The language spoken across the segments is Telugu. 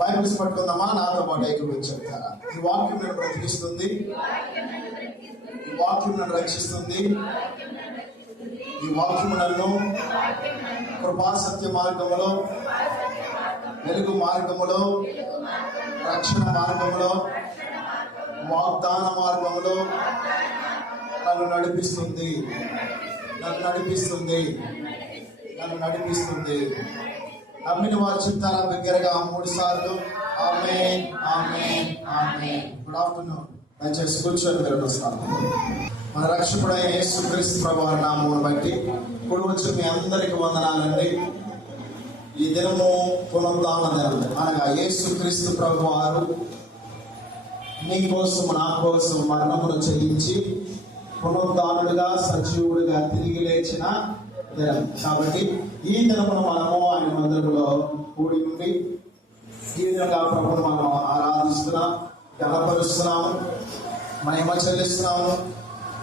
బైబిల్స్ పట్టుకుందామా? నాతో పాటు ఏకీభవించి చెప్తారా? ఈ వాక్యం నన్ను బ్రతికిస్తుంది, ఈ వాక్యం నన్ను రక్షిస్తుంది, ఈ వాక్యం నన్ను కృపా సత్య మార్గములో, వెలుగు మార్గములో, రక్షణ మార్గములో, వాగ్దాన మార్గములో నన్ను నడిపిస్తుంది, నన్ను నడిపిస్తుంది, నన్ను నడిపిస్తుంది. నమ్మిన వారు చెప్తారా బిగ్గరగా 3 సార్లు? Amen, amen, amen. Good afternoon. దయచేసి కూర్చొని వస్తాను. మన రక్షకుడైన యేసుక్రీస్తు ప్రభువారి నామమును బట్టి ఇప్పుడు వచ్చి మీ అందరికి వందనాలండి. ఈ దినము పునరుద్ధాన దినం, అనగా యేసుక్రీస్తు ప్రభువారు నీ కోసం నా కోసం మరణమును చెల్లించి పునరుద్ధానుడుగా సజీవుడిగా తిరిగి లేచిన దినం. కాబట్టి ఈ దినమును మనము ఆయన మందిరములో కూడి ఉండి ఈ విధంగా ప్రభువును మనం ఆరాధిస్తున్నాం, గణపరుస్తున్నాము, మహిమ చెల్లిస్తున్నాము,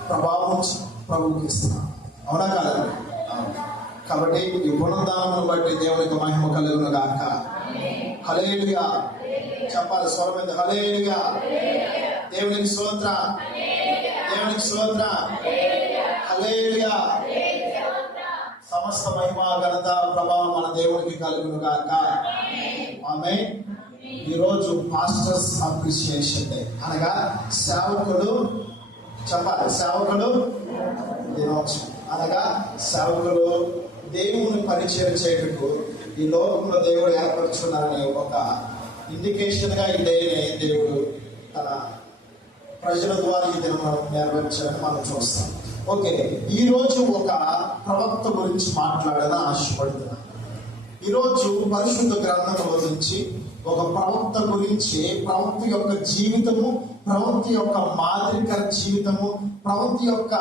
ప్రభావం ప్రభువుకి ఇస్తున్నాం. అవునా కాదండి? కాబట్టి ఈ పునరుద్ధానమును బట్టి దేవునికి మహిమ కలుగును గాక. హల్లెలూయా చెప్పాలి స్వరం మీద. హల్లెలూయా. దేవునికి స్తోత్రం, దేవునికి స్తోత్రం. హల్లెలూయా. సమస్త మహిమ ఘనత ప్రభావం మన దేవునికి కలుగును గాక. ఆమేన్. ఈరోజు పాస్టర్స్ అప్రిసియేషన్ డే, అనగా సేవకుడు చెప్పాలి, సేవకుడు దినోత్సవం. అనగా సేవకుడు దేవుని పరిచయం చేయటకు ఈ లోకంలో దేవుడు ఏర్పరచుకున్నారనే ఒక ఇండికేషన్ గా ఈ డేని దేవుడు తన ప్రజల ద్వారా ఈ దినం నెరవేర్చాలని మనం చూస్తాం. ఓకే, ఈ రోజు ఒక ప్రవక్త గురించి మాట్లాడాలని ఆశపడుతున్నాను. ఈరోజు పరిశుద్ధ గ్రంథంలో నుంచి ఒక ప్రవక్త గురించి, ప్రవక్త యొక్క జీవితము, ప్రవక్త యొక్క మాదిరికర జీవితము, ప్రవక్త యొక్క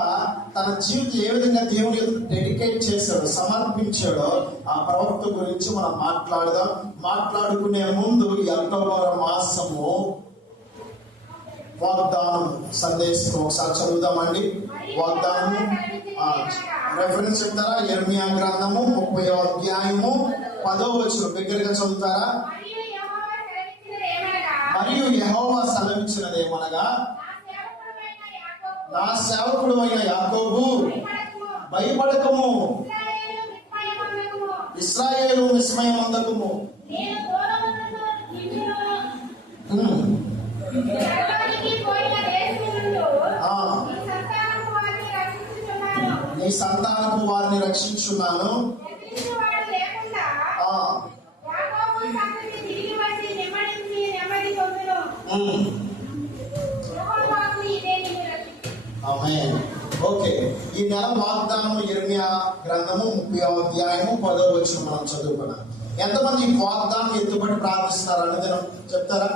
తన జీవితం ఏ విధంగా దేవుని డెడికేట్ చేశాడో, సమర్పించాడో ఆ ప్రవక్త గురించి మనం మాట్లాడదాం. మాట్లాడుకునే ముందు ఈ అక్టోబర్ మాసము వాగ్దానం సందేశం ఒకసారి చదువుదామండి. వాగ్దానము రెఫరెన్స్ చెప్తారా? యెర్మీయా గ్రంథము 30వ అధ్యాయము 10వ వచనం బిగ్గరగా చదువుతారా? మరియు యెహోవా సెలవిచ్చినదేమనగా, నా సేవకుడు అయిన యాకోబు భయపడకము, ఇశ్రాయేలు విస్మయమందకము. నీ సంతానపు వారిని రక్షించున్నాను. ఓకే, ఈ నెల వాగ్దానం యెర్మీయా గ్రంథము 30వ అధ్యాయము 10వ వచనం మనం చదువుకున్నాం. ఎంతమంది ఈ వాగ్దానం ఎత్తుబడి ప్రార్థిస్తున్నారని దినం చెప్తారా?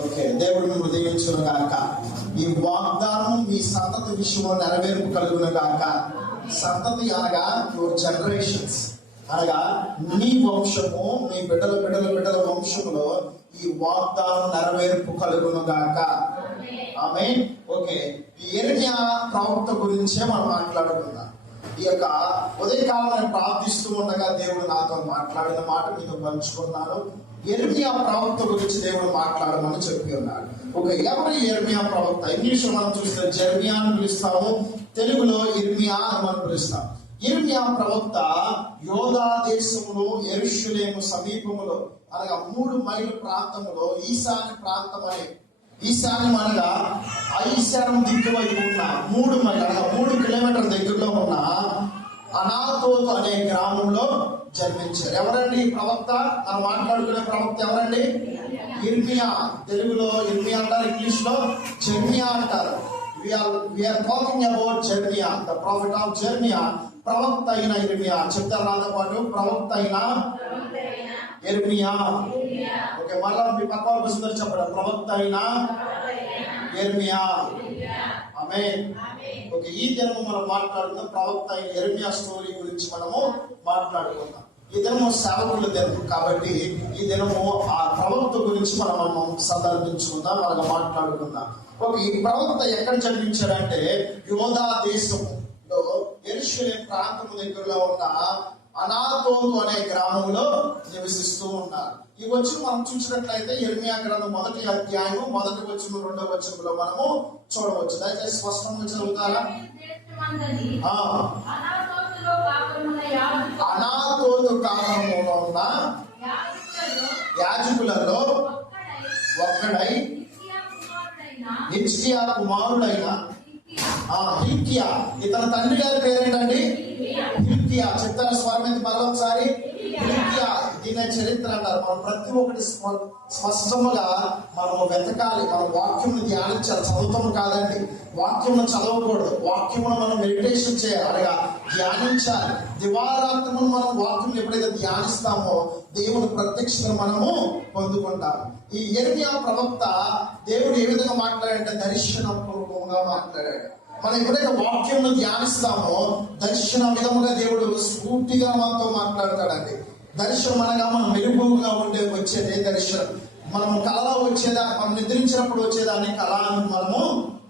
ఓకే, దేవుడు మిమ్మల్ని దీవించును గాక. ఈ వాగ్దానం మీ సంతతి విషయంలో నెరవేర్పు కలుగును గాక. సంతతి అనగా యువర్ జనరేషన్స్, అనగా నీ వంశము, మీ బిడ్డల బిడ్డల బిడ్డల వంశములో ఈ వాగ్దానం నెరవేర్పు కలుగును గాక. ఆమేన్. ఓకే, ఈ యెర్మీయా ప్రవక్త గురించే మనం మాట్లాడుకుందాం. ఈ యొక్క ఉదయకాలం నేను ప్రార్థిస్తూ ఉండగా దేవుడు నాతో మాట్లాడిన మాట మీతో పంచుకున్నాను. యెర్మీయా ప్రవక్త గురించి దేవుడు మాట్లాడమని చెప్పి ఉన్నాడు. ఒక ఎవరి యెర్మీయా ప్రవక్త? ఇంగ్లీష్ మనం చూస్తే జెర్మియా అని పిలుస్తాము, తెలుగులో యెర్మీయా అని మనం పిలుస్తాం. యెర్మీయా ప్రవక్త యోధా దేశములో యెరూషలేము సమీపములో, అనగా 3 మైళ్ళ ప్రాంతములో ఈశాన్య ప్రాంతం అనే, ఈశాన్యం అనగా ఈశాన్యం దిక్కు వైపు ఉన్న 3 మైళ్ళు అనగా 3 కిలోమీటర్ల దగ్గరలో ఉన్న అనాతోతు అనే గ్రామంలో జన్మించారు. ఎవరండి ఈ ప్రవక్త? మనం మాట్లాడుకునే ప్రవక్త ఎవరండి? యెర్మీయా. తెలుగులో యెర్మీయా అంటారు, ఇంగ్లీష్ లో జెర్మియా అంటారు. We are talking about Jeremiah, the prophet of Jeremiah. ప్రవక్త అయిన యెర్మీయా. చెప్తారు నాతో పాటు, ప్రవక్త అయిన యెర్మీయా. ఓకే, మళ్ళా మీ పక్క వాళ్ళకి చెప్పడం, ప్రవక్త అయిన యెర్మీయా. ఆమేన్. ఓకే, ఈ దినము మనం మాట్లాడుకుందాం ప్రవక్త అయిన యెర్మీయా స్టోరీ గురించి మనము మాట్లాడుకుందాం. ఈ దినము సేవకుల దినం కాబట్టి ఈ దినము ఆ ప్రవక్త గురించి మనం సందర్భించుకుందాం, అలాగా మాట్లాడుకుందాం. ఓకే, ఈ ప్రవక్త ఎక్కడ జన్మించాడంటే యోధా దేశంలో యెరూషలేము ప్రాంతం దగ్గరలో ఉన్న అనాతోతు అనే గ్రామంలో నివసిస్తూ ఉన్నారు. ఈ వచ్చిన మనం చూసినట్లయితే యిర్మీయా గ్రంథం 1వ అధ్యాయం 1వ వచనం 2వ వచనంలో మనము చూడవచ్చు. దయచేసి స్పష్టంగా చదువుతారా? అనాతోతు కాపురములో ఉన్న యాజకులలో ఒక్కడై హిజ్కియా కుమారుడైన హిల్కియా. ఇతని తండ్రి గారి పేరేంటండి? హిల్కియా. చెప్తాను స్వరం మీద మరో ఒకసారి. హిల్కియా. దీని చరిత్ర అంటారు. మనం ప్రతి ఒక్కటి స్పష్టముగా మనము వెతకాలి. మన వాక్యం ధ్యానించాలి. చదువుతాము కాదండి, వాక్యం చదవకూడదు. వాక్యమును మనం మెడిటేషన్ చేయాలి, అనగా ధ్యానించాలి. దివారాత్రమును మనం వాక్యం ఎప్పుడైతే ధ్యానిస్తామో దేవుని ప్రత్యక్షతను మనము పొందుకుంటాము. ఈ యిర్మీయా ప్రవక్త దేవుడు ఏ విధంగా మాట్లాడాడంటే దర్శనపూర్వకంగా మాట్లాడాడు. మనం ఎప్పుడైతే వాక్యం ధ్యానిస్తామో దర్శన విధముగా దేవుడు స్ఫూర్తిగా మనతో మాట్లాడతాడండి. దర్శనం అనగా మనం మెరుగుగా వచ్చేదే దర్శనం. మనం కళలో వచ్చేదా, మనం నిద్రించినప్పుడు వచ్చేదాన్ని కళ అని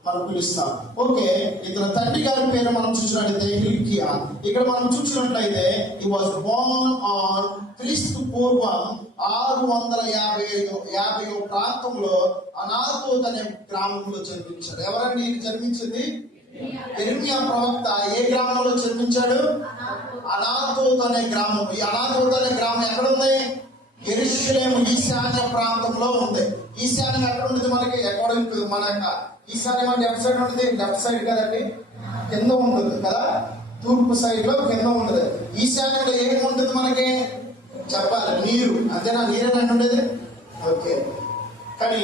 మనం పిలుస్తాం. ఓకే, ఇతని తండ్రి గారి పేరు మనం చూసినట్లయితే హిల్కియా. ఇక్కడ మనం చూసినట్లయితే he was born on క్రీస్తు పూర్వం 650 ప్రాంతంలో అనాతోత్ అనే గ్రామంలో జన్మించాడు. ఎవరండి జన్మించింది? యిర్మీయా ప్రవక్త ఏ గ్రామంలో జన్మించాడు? అనాతోత్ అనే గ్రామం. ఈ అనాతోత్ అనే గ్రామం ఎక్కడ ఉంది? యెరూషలేము ఈశాన్య ప్రాంతంలో ఉంది. ఈశాన్యం ఎక్కడ ఉంటుంది మనకి? అకార్డింగ్ టు మన ఈశాన్యం అంటే లెఫ్ట్ సైడ్ ఉంటుంది. లెఫ్ట్ సైడ్ కదండి, కింద ఉంటుంది కదా, తూర్పు సైడ్ లో కింద ఉంటుంది. ఈశాన్యంలో ఏమి ఉంటుంది మనకి? చెప్పాలి, నీరు. అంతేనా? నీరేనండి ఉండేది. ఓకే, కానీ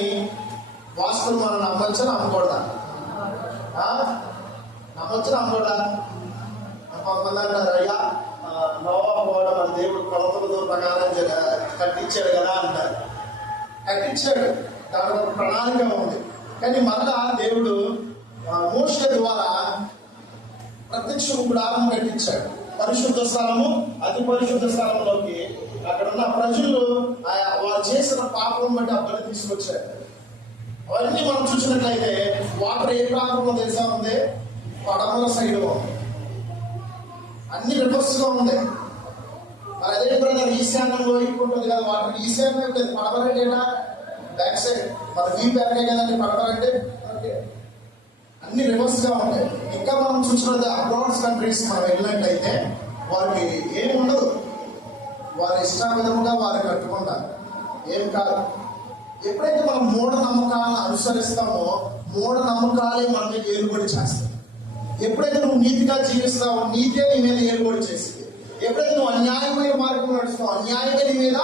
వాస్తులు మనం నమ్మొచ్చా నమ్మకూడదా? నమ్మొచ్చా నమ్మకూడదా? కొంతమంది అంటారు, అయ్యా నోవా కూడా మన దేవుడు కొలతలతో ప్రకారం కట్టించాడు కదా అంటారు. కట్టించాడు, దాని ఒక ప్రణాళిక ఉంది. కానీ మళ్ళా దేవుడు మోషే ద్వారా ప్రత్యక్ష గుడారం కట్టించాడు. పరిశుద్ధ స్థలము, అతి పరిశుద్ధ స్థలంలోకి అక్కడ ఉన్న ప్రజలు వారు చేసిన పాపం బట్టి అబ్బని తీసుకొచ్చారు. అవన్నీ మనం చూసినట్లయితే వాటర్ ఏ ప్రాంతంలో తెలుసా ఉంది? పడమర సైడ్ ఉంది. అన్ని రివర్స్ గా ఉంది. మరి అదే బ్రదర్ ఈశాన్యంలో ఉంటుంది కదా వాటర్. ఈశాన్యం లేదు, పడమర అంటే బ్యాక్ సైడ్ మన వీ బ్యాకే కదండి పడమర అంటే. అన్ని రివర్స్ గా ఉంటాయి. ఇంకా మనం చూసినట్లయితే అబ్రాడ్ కంట్రీస్ మనం వెళ్ళినట్టయితే వారికి ఏమి ఉండదు. వారి ఇష్టావిధముగా వారు కట్టుకుంటారు, ఏం కాదు. ఎప్పుడైతే మనం మూఢనమ్మకాలను అనుసరిస్తామో మూఢనమ్మకాలే మన మీద ఏలుబడి చేస్తాయి. ఎప్పుడైతే నువ్వు నీతిగా జీవిస్తావో నీతే నీ మీద ఏలుబడి చేస్తుంది. ఎప్పుడైతే నువ్వు అన్యాయమైన మార్గం నడుస్తావో అన్యాయమే నీ మీద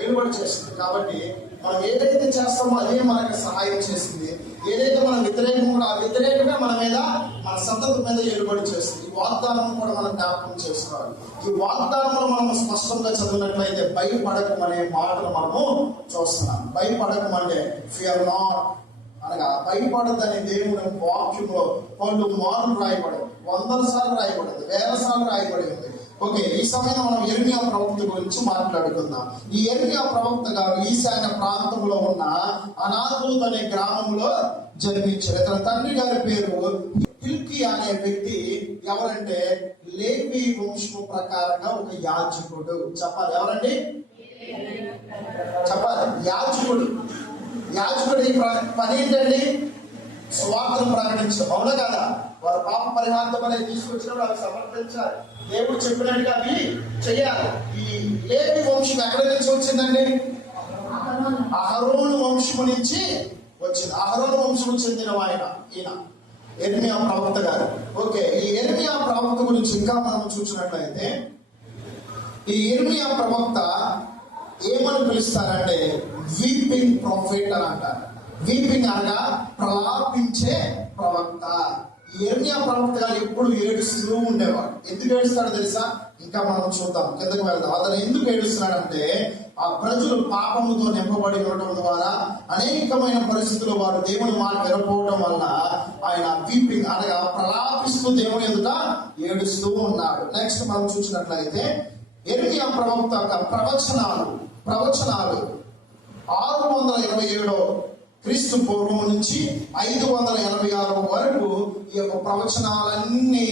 ఏలుబడి చేస్తుంది. కాబట్టి మనం ఏదైతే చేస్తామో అదే మనకు సహాయం చేస్తుంది. ఏదైతే మనం వ్యతిరేకంగా ఆ వ్యతిరేకమే మన మీద, మన సంతతి మీద ఏలుబడి చేస్తుంది. ఈ వాగ్దానం కూడా మనం జ్ఞాపకం చేసుకోవాలి. ఈ వాగ్దానంలో మనం స్పష్టంగా చదివినట్లయితే భయపడకం అనే మాటలు మనము చూస్తున్నాం. భయపడకం అంటే ఫియర్ నాట్ అనగా భయపడదని దేవుని వాక్యంలో పలు మార్లు రాయబడింది, 100 సార్లు రాయబడింది, 1000 సార్లు రాయబడి ఉంది. ఓకే, ఈ సమయంలో మనం యిర్మీయా ప్రవక్త గురించి మాట్లాడుకుందాం. ఈ యిర్మీయా ప్రవక్త గారు ఈశాన్య ప్రాంతంలో ఉన్న అనాతోత్ అనే గ్రామంలో జన్మించారు. తన తండ్రి గారి పేరు హిల్కియా అనే వ్యక్తి ఎవరంటే లేవి వంశము ప్రకారంగా ఒక యాజకుడు. చెప్పాలి, ఎవరండి? చెప్పాలి, యాజకుడు. యాజకుడి పని ఏంటండి? స్వార్థను ప్రకటించడం. అవునా కదా? వారు పాప పరిహారం అనేది తీసుకొచ్చినప్పుడు అవి సమర్పించాలి. దేవుడు చెప్పినట్టుగా అవి చెయ్యాలి. ఈ లేవి వంశం ఎక్కడి నుంచి వచ్చిందండి? అహరోను వంశము నుంచి వచ్చింది. అహరోను వంశము చెందిన ఈయన యిర్మీయా ప్రవక్త గారు. ఓకే, ఈ యిర్మీయా ప్రవక్త గురించి ఇంకా మనం చూసినట్లయితే ఈ యిర్మీయా ప్రవక్త ఏమని పిలుస్తారంటే వీపింగ్ ప్రాఫిట్ అని అంటారు. వీపింగ్ అనగా ప్రలాపించే ప్రవక్త. యిర్మీయా ప్రవక్త గారు ఎప్పుడు ఏడుస్తూ ఉండేవాడు. ఎందుకు ఏడుస్తాడో తెలుసా? ఇంకా మనం చూద్దాం, కిందకు వెళ్దాం. అతను ఎందుకు ఏడుస్తున్నాడంటే ఆ ప్రజలు పాపముతో నింపబడి ఉండటం ద్వారా అనేకమైన పరిస్థితుల్లో వారు దేవుని మాట వినకపోవడం వల్ల ఆయన వీపింగ్ అనగా ప్రలాపిస్తూ దేవుని ఎదుట ఏడుస్తూ ఉన్నాడు. నెక్స్ట్ మనం చూసినట్లయితే యిర్మీయా ప్రవక్త యొక్క ప్రవచనాలు 627 క్రీస్తు పూర్వం నుంచి 586 వరకు ఈ యొక్క ప్రవచనాలన్నీ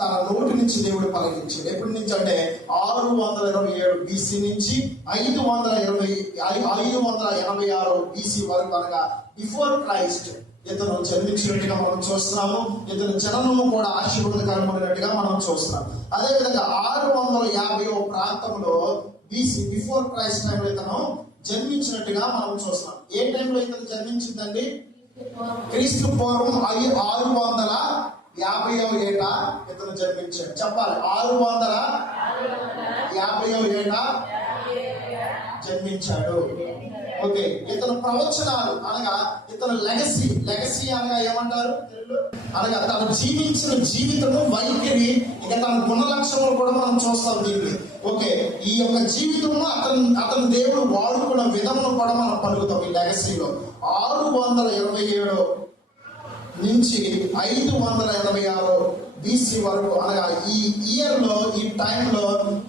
తన నోటి నుంచి దేవుడు పలికించాడు. ఎప్పటి నుంచి అంటే 627 BC నుంచి 586 BC వరకు, అనగా బిఫోర్ క్రైస్ట్ ఇతను జన్మించినట్టుగా మనం చూస్తున్నాము. ఇతను జననము కూడా ఆశీర్వాదకరమైనట్టుగా మనం చూస్తున్నాం. అదేవిధంగా 650 ప్రాంతంలో BC బిఫోర్ క్రైస్ట్ టైంలో ఇతను జన్మించినట్టుగా మనం చూస్తున్నాం. ఏ టైంలో ఇతను జన్మించిందండి? క్రీస్తు పూర్వం 650వ ఏట ఇతను జన్మించాడు. చెప్పాలి, 650వ ఏట జన్మించాడు. ఓకే, ఇతను ప్రవచనాలు అనగా ఇతను లెగసీ అనగా ఏమంటారు అనగా తను జీవించిన జీవితము, వైఖరి, ఇక తన గుణ లక్షణాలు కూడా మనం చూస్తాం దీన్ని. ఓకే, ఈ యొక్క జీవితము అతను దేవుడు వాడుకున్న విధమును కూడా మనం పలుకుతాం ఈ లెగసీలో. 627 నుంచి 586 BC వరకు, అనగా ఈ ఇయర్ లో, ఈ టైంలో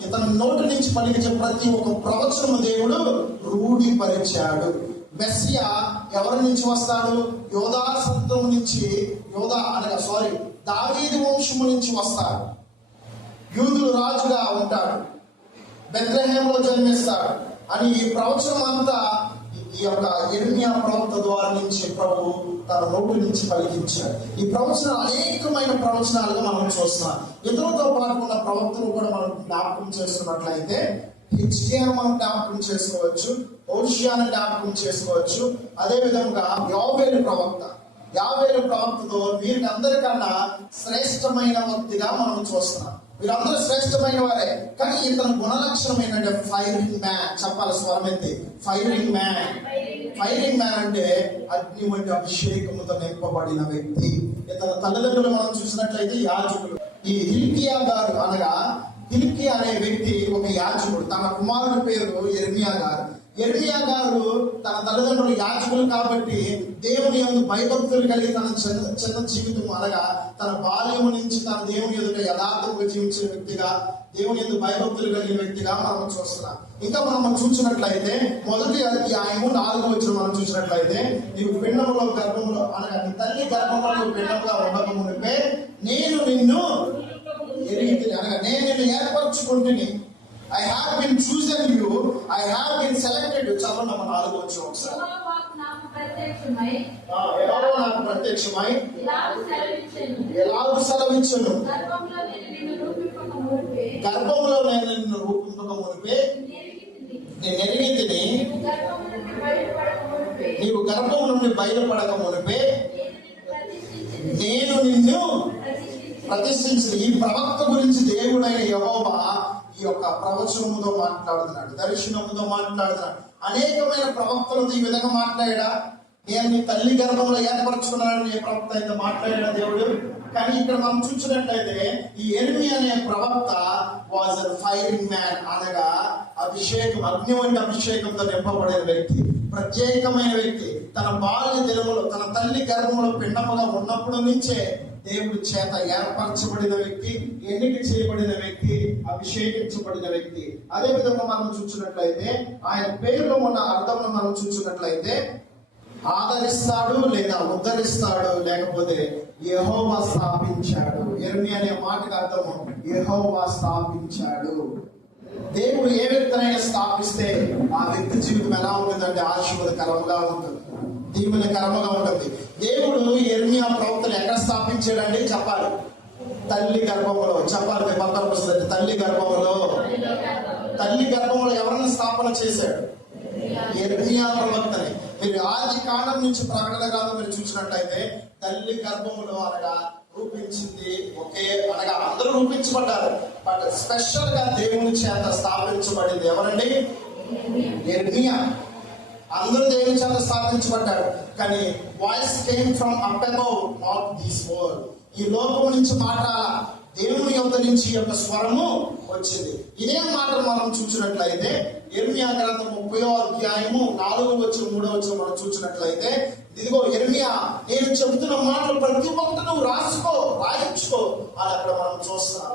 ఇతని నోటి నుంచి పలికించే ప్రతి ఒక్క ప్రవచనము దేవుడు రూఢిపరిచాడు. మెస్సియా ఎవరి నుంచి వస్తాడు? యోధా సంతం నుంచి, దావీదు వంశము నుంచి వస్తాడు. యూదులు రాజుగా ఉంటాడు, బెత్లెహేంలో జన్మిస్తాడు అని ఈ ప్రవచనం అంతా ఈ యొక్క యిర్మీయా ప్రవక్త ద్వారా నుంచి ప్రభు తన నోటి నుంచి పలికించాడు. ఈ ప్రవచనాలు అనేకమైన ప్రవచనాలుగా మనం చూస్తున్నాం. ఇతరులతో పాటు ఉన్న ప్రవక్తలు కూడా మనం జ్ఞాపకం చేస్తున్నట్లయితే హిజ్కియాను మనం జ్ఞాపకం చేసుకోవచ్చు, హోషియాను జ్ఞాపకం చేసుకోవచ్చు. అదే విధంగా యోవేలు ప్రవక్తతో వీరికి అందరికన్నా శ్రేష్టమైన వ్యక్తిగా మనం చూస్తున్నాం. వీరందరూ శ్రేష్టమైన వారే, కానీ ఇతని గుణలక్షణం ఏంటంటే ఫైరింగ్ మ్యాన్. చెప్పాలి స్వరం ఎత్తి, ఫైరింగ్ మ్యాన్ అంటే అగ్ని వంటి అభిషేకముతో నింపబడిన వ్యక్తి. ఇతని తల్లిదండ్రులు మనం చూసినట్లయితే యాజకులు. ఈ హిల్కియా గారు అనగా హిల్కియా అనే వ్యక్తి ఒక యాజకుడు. తన కుమారుడి పేరు యిర్మీయా గారు. యిర్మీయా గారు తన తల్లిదండ్రులు యాజకులు కాబట్టి దేవుని యందు భయభక్తులు కలిగి తన చిన్న జీవితం, అనగా తన బాల్యం నుంచి తన దేవుని ఎదుట యథార్థంగా జీవించిన వ్యక్తిగా, దేవుని యందు భయభక్తులు కలిగిన వ్యక్తిగా మనం చూస్తున్నాం. ఇంకా మనం చూసినట్లయితే మొదటి అధ్యాయము 4వ వచనం మనం చూసినట్లయితే, నీవు పిండములో గర్భంలో, అనగా నీ తల్లి గర్భంలో పిండముగా ఉండక మునిపే నేను నిన్ను ఎరిగితిని, అనగా నేను నిన్ను ఏర్పరచుకుంటుని. I have been chosen you, I have been selected you. చదవండి అమ్మ 4వ వచనం ఒకసారి. యెహోవా నాకు ప్రత్యక్షమై ఎలాగూ సెలవిచ్చెను, గర్భంలో నేను నిన్ను రూపింపక మునిపే నేను ఎరిగితిని, నీవు గర్భం నుండి బయలుపడక మునిపే నేను నిన్ను ప్రతిష్ఠించింది. ఈ ప్రవక్త గురించి దేవుడైన యెహోవా ఈ యొక్క ప్రవచనముతో మాట్లాడుతున్నాడు, దర్శనముతో మాట్లాడుతున్నాడు. అనేకమైన ప్రవక్తలతో ఈ విధంగా మాట్లాడా. నేను నీ తల్లి గర్భంలో ఏర్పరచుకున్నాను ఏ ప్రవక్త అయితే మాట్లాడా దేవుడు. కానీ ఇక్కడ మనం చూసినట్లయితే ఈ యిర్మీయా అనే ప్రవక్త వాజ్ ఎ ఫైరింగ్ మ్యాన్, అనగా అభిషేకం, అగ్ని వంటి అభిషేకంతో నింపబడిన వ్యక్తి, ప్రత్యేకమైన వ్యక్తి. తన బాల్య దినములో తన తల్లి గర్భంలో పిండముగా ఉన్నప్పుడు నుంచే దేవుడి చేత ఏర్పరచబడిన వ్యక్తి, ఎన్నిక చేయబడిన వ్యక్తి, అభిషేకించబడిన వ్యక్తి. అదే విధంగా మనం చూసినట్లయితే ఆయన పేరులో ఉన్న అర్థం మనం చూసినట్లయితే ఆదరిస్తాడు లేదా ఉద్ధరిస్తాడు, లేకపోతే యెహోవా స్థాపించాడు. యిర్మీయా అనే మాటకు అర్థము యెహోవా స్థాపించాడు. దేవుడు ఏ వ్యక్తినైనా స్థాపిస్తే ఆ వ్యక్తి జీవితం ఎలా ఉంటుందంటే ఆశీర్వాదకరంగా ఉంటుంది, దీవెనకరంగా ఉంటుంది. దేవుడు యిర్మీయా ప్రవక్తను ఎక్కడ స్థాపించాడండి? చెప్పాలి, తల్లి గర్భంలో. చెప్పాలి, మీ పక్కన వస్తుంది, తల్లి గర్భంలో. తల్లి గర్భంలో ఎవరిని స్థాపన చేశాడు? యిర్మీయా ప్రవక్తని. మీరు ఆది కాండం నుంచి ప్రకటన గ్రంథం మీరు చూసినట్లయితే తల్లి గర్భములో అనగా రూపించింది ఒకే, అనగా అందరూ రూపించబడ్డారు, బట్ స్పెషల్ గా దేవుని చేత స్థాపించబడింది ఎవరండి? యిర్మీయా. అందరూ దేవుని చేత స్థాపించబడ్డాడు, కానీ voice came from up above, not this world. ఈ లోకం నుంచి మాట దేవుని యొద్ద నుంచి యొక్క స్వరము వచ్చింది. ఇదే మాటలు మనం చూసినట్లయితే యిర్మీయా గ్రంథం 30వ అధ్యాయము 4వ వచనం 3వ వచనం మనం చూసినట్లయితే, ఇదిగో యిర్మీయా నేను చెబుతున్న మాటలు ప్రతి ఒక్కటి నువ్వు రాయించుకో అని అక్కడ మనం చూస్తున్నాం.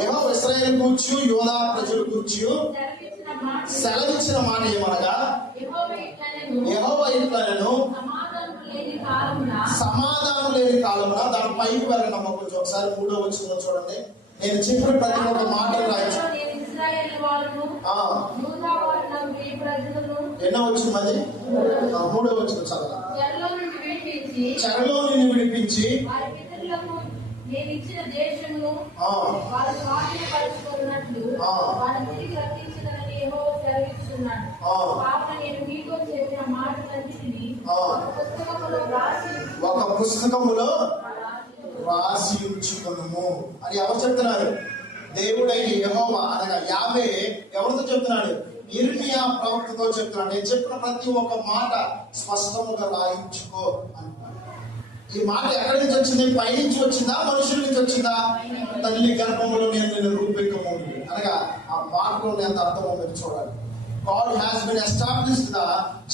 యెహోవా ఇశ్రాయేలు గూర్చి యోధా ప్రజలు గూర్చి సెలవిచ్చిన మాట ఏమనగా, యెహోవా ఇట్లనెను, సమాధానం లేని ఇశ్రాయేలు కాలంలో దాని పైకి వెళ్ళండి కొంచెం ఒకసారి 3వ వచనం చూడండి. నేను చెప్పిన ప్రతి ఒక్క మాట రాయొచ్చు. ఎన్నో వచ్చిన అది 3వ వచనం చదవాలి. చెరలో నిన్ను విడిపించి నేను ఇచ్చిన దేశమును వారు స్వాధీనపరచుకున్నట్లు వారిని తిరిగి రక్షించదని యెహోవా సెలవిస్తున్నాడు. కావున నేను మీతో చెప్పిన మాటలన్నిటినీ ఒక పుస్తకములో రాసి ఉంచుకున్నాము అని ఎవరు చెప్తున్నారు? దేవుడైన యెహోవా అనగా యావే ఎవరితో చెప్తున్నాడు? యిర్మీయా ప్రవక్తతో చెప్తున్నాడు. నేను చెప్పిన ప్రతి ఒక్క మాట స్పష్టముగా రాయించుకో అంటున్నాడు. ఈ మాట ఎక్కడి నుంచి వచ్చింది? పైనుంచి వచ్చిందా, మనుషుల నుంచి వచ్చిందా? తల్లి గర్భంలో నేను రూపకము అనగా ఆ మాటలో ఎంత అర్థమో మీరు చూడాలి. God has been established the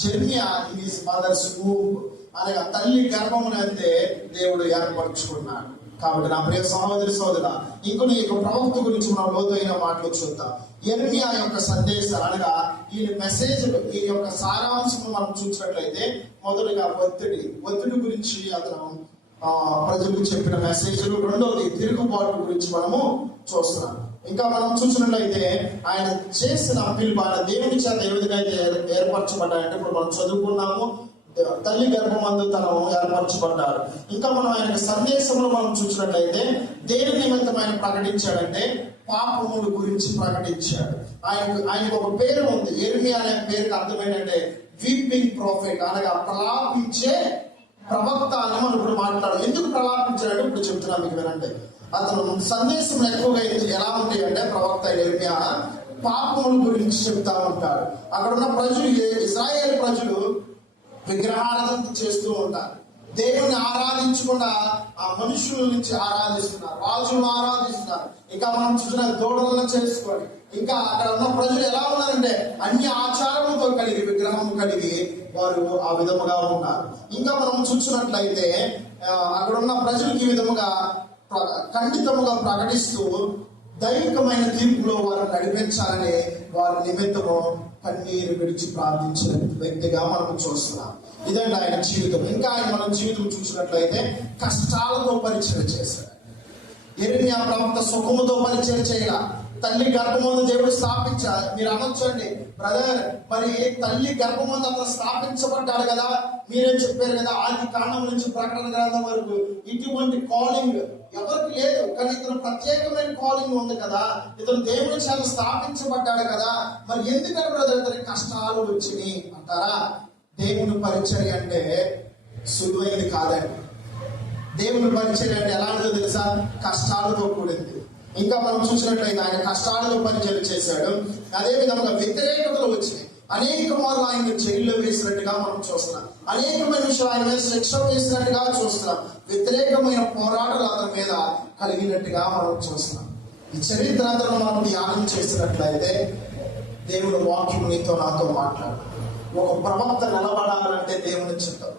Jeremiah in his mother's womb. అనగా తల్లి గర్భమునందే దేవుడు ఏర్పరచుకున్నాడు. కాబట్టి నా ప్రియ సహోదరి సోదర, ఇంకొన్ని యొక్క ప్రవక్త గురించి మనం లోతైన మాటలు చూద్దాం. యిర్మీయా యొక్క సందేశాలు అనగా ఈ మెసేజ్లు, ఈ యొక్క సారాంశం మనం చూసినట్లయితే మొదటిగా ఒత్తిడి గురించి అతను ప్రజలకు చెప్పిన మెసేజ్లు. రెండవది తిరుగుబాటు గురించి మనము చూస్తున్నాం. ఇంకా మనం చూసినట్లయితే ఆయన చేసిన పిలుపు, ఆయన దేవుని చేత ఏ విధంగా అయితే ఏర్పరచబడ్డాయంటే ఇప్పుడు మనం చదువుకున్నాము. తల్లి గర్భమందు తను ఏర్పరచబడ్డారు. ఇంకా మనం ఆయన సందేశంలో మనం చూసినట్లయితే దేని నిమిత్తం ఆయన ప్రకటించాడంటే పాపముల గురించి ప్రకటించాడు. ఆయనకు ఒక పేరు ఉంది. యిర్మీయా అనే పేరుకి అర్థం ఏంటంటే వీపింగ్ ప్రాఫెట్ అనగా ప్రలాపించే ప్రవక్త అని మనం ఇప్పుడు మాట్లాడు. ఎందుకు ప్రలాపించాడంటే ఇప్పుడు చెప్తున్నా మీకు వినండి. అతను సందేశం ఎక్కువగా ఎలా ఉంటాయి అంటే ప్రవక్త యిర్మీయా పాపముల గురించి చెప్తా ఉంటాడు. అక్కడ ఉన్న ప్రజలు, ఇశ్రాయేలు ప్రజలు విగ్రహారాధన చేస్తూ ఉంటారు. దేవుని ఆరాధించకుండా ఆ మనుషుల నుంచి ఆరాధిస్తున్నారు, రాజులను ఆరాధిస్తున్నారు. ఇంకా మనం చూసిన దూడలను చేసుకొని, ఇంకా అక్కడ ఉన్న ప్రజలు ఎలా ఉన్నారంటే అన్ని ఆచారములతో కలిగి, విగ్రహం కలిగి వారు ఆ విధముగా ఉన్నారు. ఇంకా మనం చూసినట్లయితే అక్కడ ఉన్న ప్రజలకు ఈ విధముగా ఖండితముగా ప్రకటిస్తూ దైవికమైన తీర్పులో వారు నడిపించాలని వారి నిమిత్తము కన్నీరు విడిచి ప్రార్థించిన వ్యక్తిగా మనం చూస్తున్నాం. ఇదండి ఆయన జీవితం. ఇంకా ఆయన మనం జీవితం చూసినట్లయితే కష్టాలతో పరిచయం చేశాడు. యిర్మీయా ప్రవక్త సుఖముతో పరిచయం చేయాల. తల్లి గర్భమందు దేవుడు స్థాపించాలి. మీరు అనొచ్చండి, బ్రదర్ మరి తల్లి గర్భమందు అతను స్థాపించబడ్డాడు కదా, మీరే చెప్పారు కదా ఆది కాండం నుంచి ప్రకటన గ్రంథం వరకు ఇటువంటి కాలింగ్ ఎవరికి లేదు. కానీ ఇతను ప్రత్యేకమైన కాలింగ్ ఉంది కదా, ఇతను దేవుని చేత స్థాపించబడ్డాడు కదా, మరి ఎందుకని బ్రదర్ ఇతనికి కష్టాలు వచ్చినాయి అంటారా? దేవుని పరిచర్య అంటే సులువైనది కాదండి. దేవుని పరిచర్య అంటే ఎలాంటిదో తెలుసా? కష్టాలతో కూడింది. ఇంకా మనం చూసినట్లయితే ఆయన కష్టాలతో పరిచయం చేశాడు. అదే విధంగా వ్యతిరేకతలు వచ్చినాయి. అనేక మార్లు ఆయన జైల్లో వేసినట్టుగా మనం చూస్తున్నాం. అనేకమైన విషయాలు ఆయన మీద శిక్ష వేసినట్టుగా చూస్తున్నాం. వ్యతిరేకమైన పోరాటాలు అతని మీద కలిగినట్టుగా మనం చూస్తున్నాం. ఈ చరిత్ర అంతా మనం ధ్యానం చేసినట్లయితే దేవుని వాక్యం నీతో నాతో మాట్లాడు. ఒక ప్రవక్త నిలబడాలంటే దేవుని చిత్తం,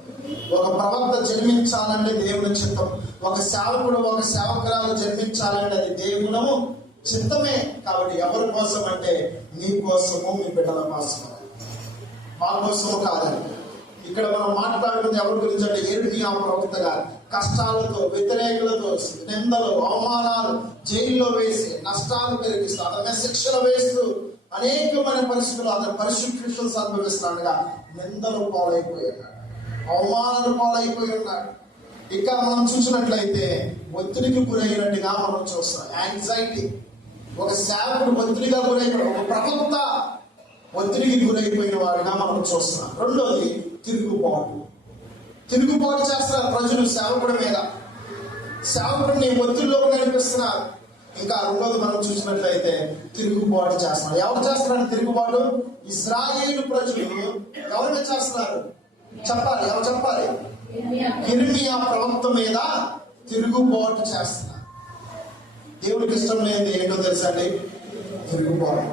ఒక ప్రవక్త జన్మించాలంటే దేవుని చిత్తం, ఒక సేవకుడు ఒక సేవకురాలు జన్మించాలంటే అది దేవుని చిత్తమే. కాబట్టి ఎవరి కోసం అంటే మీ కోసము, మీ బిడ్డల కోసము, మా కోసము కాదండి. ఇక్కడ మనం మాట్లాడుకుంది ఎవరి గురించి అంటే యిర్మీయా ప్రవక్త గారు కష్టాలతో, వ్యతిరేకులతో, నిందలు, అవమానాలు, జైల్లో వేసి నష్టాలు కలిగిస్తూ అతని శిక్షలు వేస్తూ అనేకమైన పరిస్థితులు అతను పరిశుద్ధులు అనుభవిస్తున్నాడుగా నిందలు పాలైపోయాడు, అవమానాలు పాలైపోయి ఉన్నాడు. ఇంకా మనం చూసినట్లయితే ఒత్తిడికి గురైనట్టుగా మనం చూస్తాం. యాంగ్జైటీ, ఒక సేవకుడు ఒత్తిడిగా గురైపోయాడు, ఒక ప్రవక్త ఒత్తిడికి గురైపోయిన వాడిగా మనం చూస్తున్నాం. రెండోది తిరుగుబాటు చేస్తున్నారు ప్రజలు సేవకుడి మీద, సేవకుడిని ఒత్తిడిలోకి నడిపిస్తున్నారు. ఇంకా రెండోది మనం చూసినట్లయితే తిరుగుబాటు చేస్తున్నారు. ఎవరు చేస్తున్నారు తిరుగుబాటు? ఇశ్రాయేలు ప్రజలు ఎవరి మీద చేస్తున్నారు చెప్పాలి, ఎవరు చెప్పాలి? యిర్మీయా ప్రవక్త మీద తిరుగుబాటు చేస్తున్నారు. దేవుడికి ఇష్టం లేని ఏంటో తెలుసా అండి? తిరుగుబాటు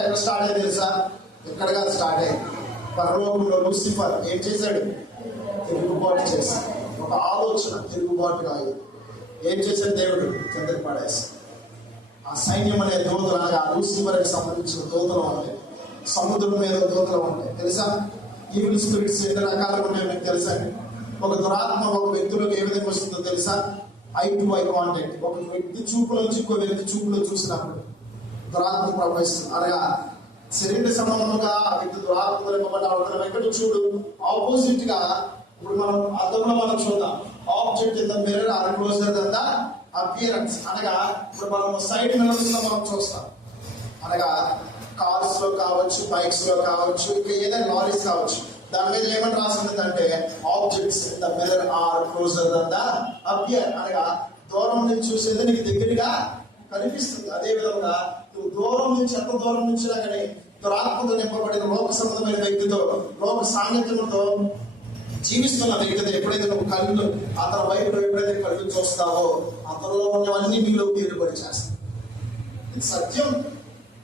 ఎక్కడ స్టార్ట్ అయ్యింది తెలుసా? ఎక్కడ కాదు స్టార్ట్ అయ్యింది, పరలోకంలో లూసిఫర్ ఏం చేశాడు? తిరుగుబాటు చేశాడు. ఒక ఆలోచన తిరుగుబాటుగా అయింది. ఏం చేశాడు దేవుడు? కిందకి పడేశాడు. ఆ సైన్యం అనే దూతలు అనగా లూసిఫర్కి సంబంధించిన దూతలు ఉంటాయి, సముద్రం మీద దూతలు ఉంటాయి తెలుసా? ఈవిల్ స్పిరిట్స్ ఎన్ని రకాలుగా ఉంటాయో మీకు తెలుసా? ఒక దురాత్మ ఒక వ్యక్తిలోకి ఏ విధంగా వస్తుందో తెలుసా? I to eye contact. ఒక వ్యక్తి చూపులో నుంచి ఇంకో వ్యక్తి చూపులో చూసినప్పుడు దురాత్మ ప్రవహిస్తుంది. అనగా శరీర సంబంధంగా ఆ వ్యక్తి దురాత్మ ఒక వ్యక్తి చూడు ఆపోజిట్ గా. ఇప్పుడు మనం అర్థంలో మనం చూద్దాం, object in the mirror are closer then the appearance. అనగా ఇప్పుడు మనం సైడ్ మిర్రర్స్ లో మనం చూస్తాం, అనగా కార్స్ లో కావచ్చు, బైక్స్ లో కావచ్చు, ఇంకా ఏదైనా లారీస్ కావచ్చు, దాని మీద ఏమని రాసిందంటే objects in the mirror are closer then the appear. అనగా దూరం నుంచి చూసేది నీకు దగ్గరగా కనిపిస్తుంది. అదే విధంగా నువ్వు దూరం నుంచి ఎంత దూరం నుంచి కానీ దురాత్మతో నింపబడిన లోక సంబంధమైన వ్యక్తితో, లోక సాంగత్యంతో జీవిస్తున్న వ్యక్తితో ఎప్పుడైతే నువ్వు కళ్ళు అతని వైపు ఎప్పుడైతే కళ్ళు చూస్తావో అతనిలో ఉన్నవన్నీ నీలో తీరుబడి చేస్తావు. ఇది సత్యం.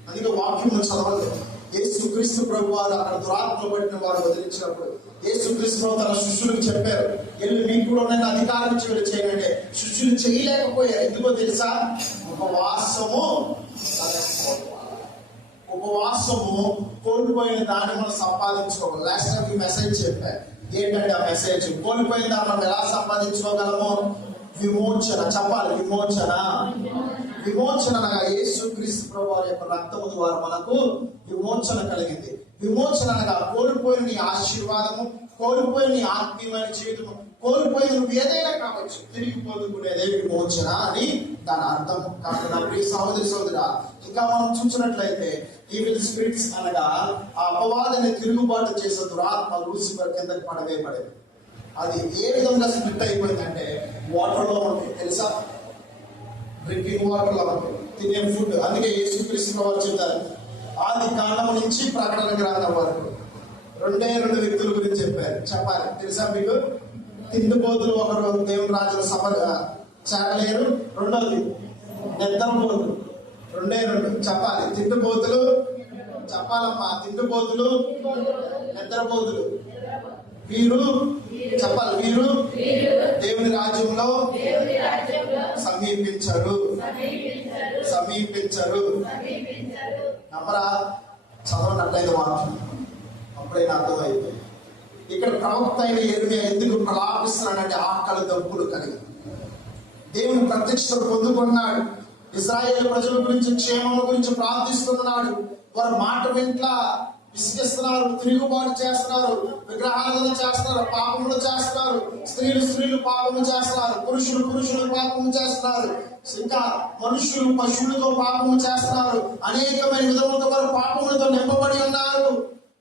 అందుకే వాక్యం చదవండి. యేసుక్రీస్తు ప్రభు వారు అక్కడ దురాత్మలు పడిన వారు వదిలించినప్పుడు యేసుక్రీస్తు తన శిష్యులకు చెప్పారు, వెళ్ళి మీకు కూడా నేను అధికారం ఇచ్చి వెళ్ళి చేయండి. శిష్యులు చేయలేకపోయారు. ఎందుకో తెలుసా? ఉపవాసము కోల్పోయిన దాన్ని మనం సంపాదించుకోవాలి. లాస్ట్ టైం ఈ మెసేజ్ చెప్పారు. ఏంటంటే ఆ మెసేజ్, కోల్పోయిన దాన్ని మనం ఎలా సంపాదించుకోగలము? విమోచన. చెప్పాలి, విమోచన. విమోచన అనగా యేసుక్రీస్తు ప్రభు వారి యొక్క రక్తము ద్వారా మనకు విమోచన కలిగింది. విమోచన అనగా కోల్పోయిన నీ ఆశీర్వాదము, కోల్పోయిన నీ ఆత్మీయమైన జీవితము, కోల్పోయిన నువ్వు ఏదైనా కావచ్చు తిరిగి పొందుకునేదే విమోచన అని దాని అర్థం. కాబట్టి నా ప్రియ సహోదరి సహోదరా, ఇంకా మనం చూసినట్లయితే ఈవిల్ స్పిరిట్స్ అనగా ఆ అపవాదాన్ని తిరుగుబాటు చేసే దురాత్మ లూసిఫర్ కిందకి పడవేయబడేది. అది ఏ విధంగా స్ప్లిట్ అయిపోయిందంటే వాటర్ లో ఉంటుంది, తెలుసా? డ్రింకింగ్ వాటర్ లో ఉంటుంది, తినే ఫుడ్. అందుకే యేసుక్రీస్తు వారు చెప్తారు, ఆది కాండం నుంచి ప్రకటన గ్రంథం వరకు రెండే రెండు వ్యక్తుల గురించి చెప్పారు. చెప్పాలి, తెలుసా మీకు? తిండిపోతులు ఒకరు దేవుని రాజుల సభ చేరలేరు, రెండోది నిద్రపోతులు. రెండే రెండు చెప్పాలి. తిండిపోతులు చెప్పాలమ్మా, తిండిపోతులు నిద్రపోతులు. వీరు చెప్పాలి, వీరు దేవుని రాజ్యంలో సమీపించరు. నమ్మరా? చదవనట్లయితే వాక్యం అప్పుడైనా అర్థమైంది. ఇక్కడ ప్రవక్త అయిన యెర్మయా ఎందుకు ప్రలాపిస్తున్నాడంటే ఆకలి దప్పులు కలిగి దేవుని ప్రత్యక్షత పొందుకున్నాడు. ఇశ్రాయేలు ప్రజల గురించి, క్షేమం గురించి ప్రార్థిస్తున్నాడు. వారు మాట వెంట్ల విసిగిస్తున్నారు, తిరుగుబాటు చేస్తున్నారు, విగ్రహాలను చేస్తున్నారు, పాపములు చేస్తున్నారు, స్త్రీలు పాపము చేస్తున్నారు, పురుషులు పాపము చేస్తున్నారు, ఇంకా మనుషులు పశువులతో పాపము చేస్తున్నారు. అనేకమైన విధములతో వారు పాపములతో నింపబడి ఉన్నారు.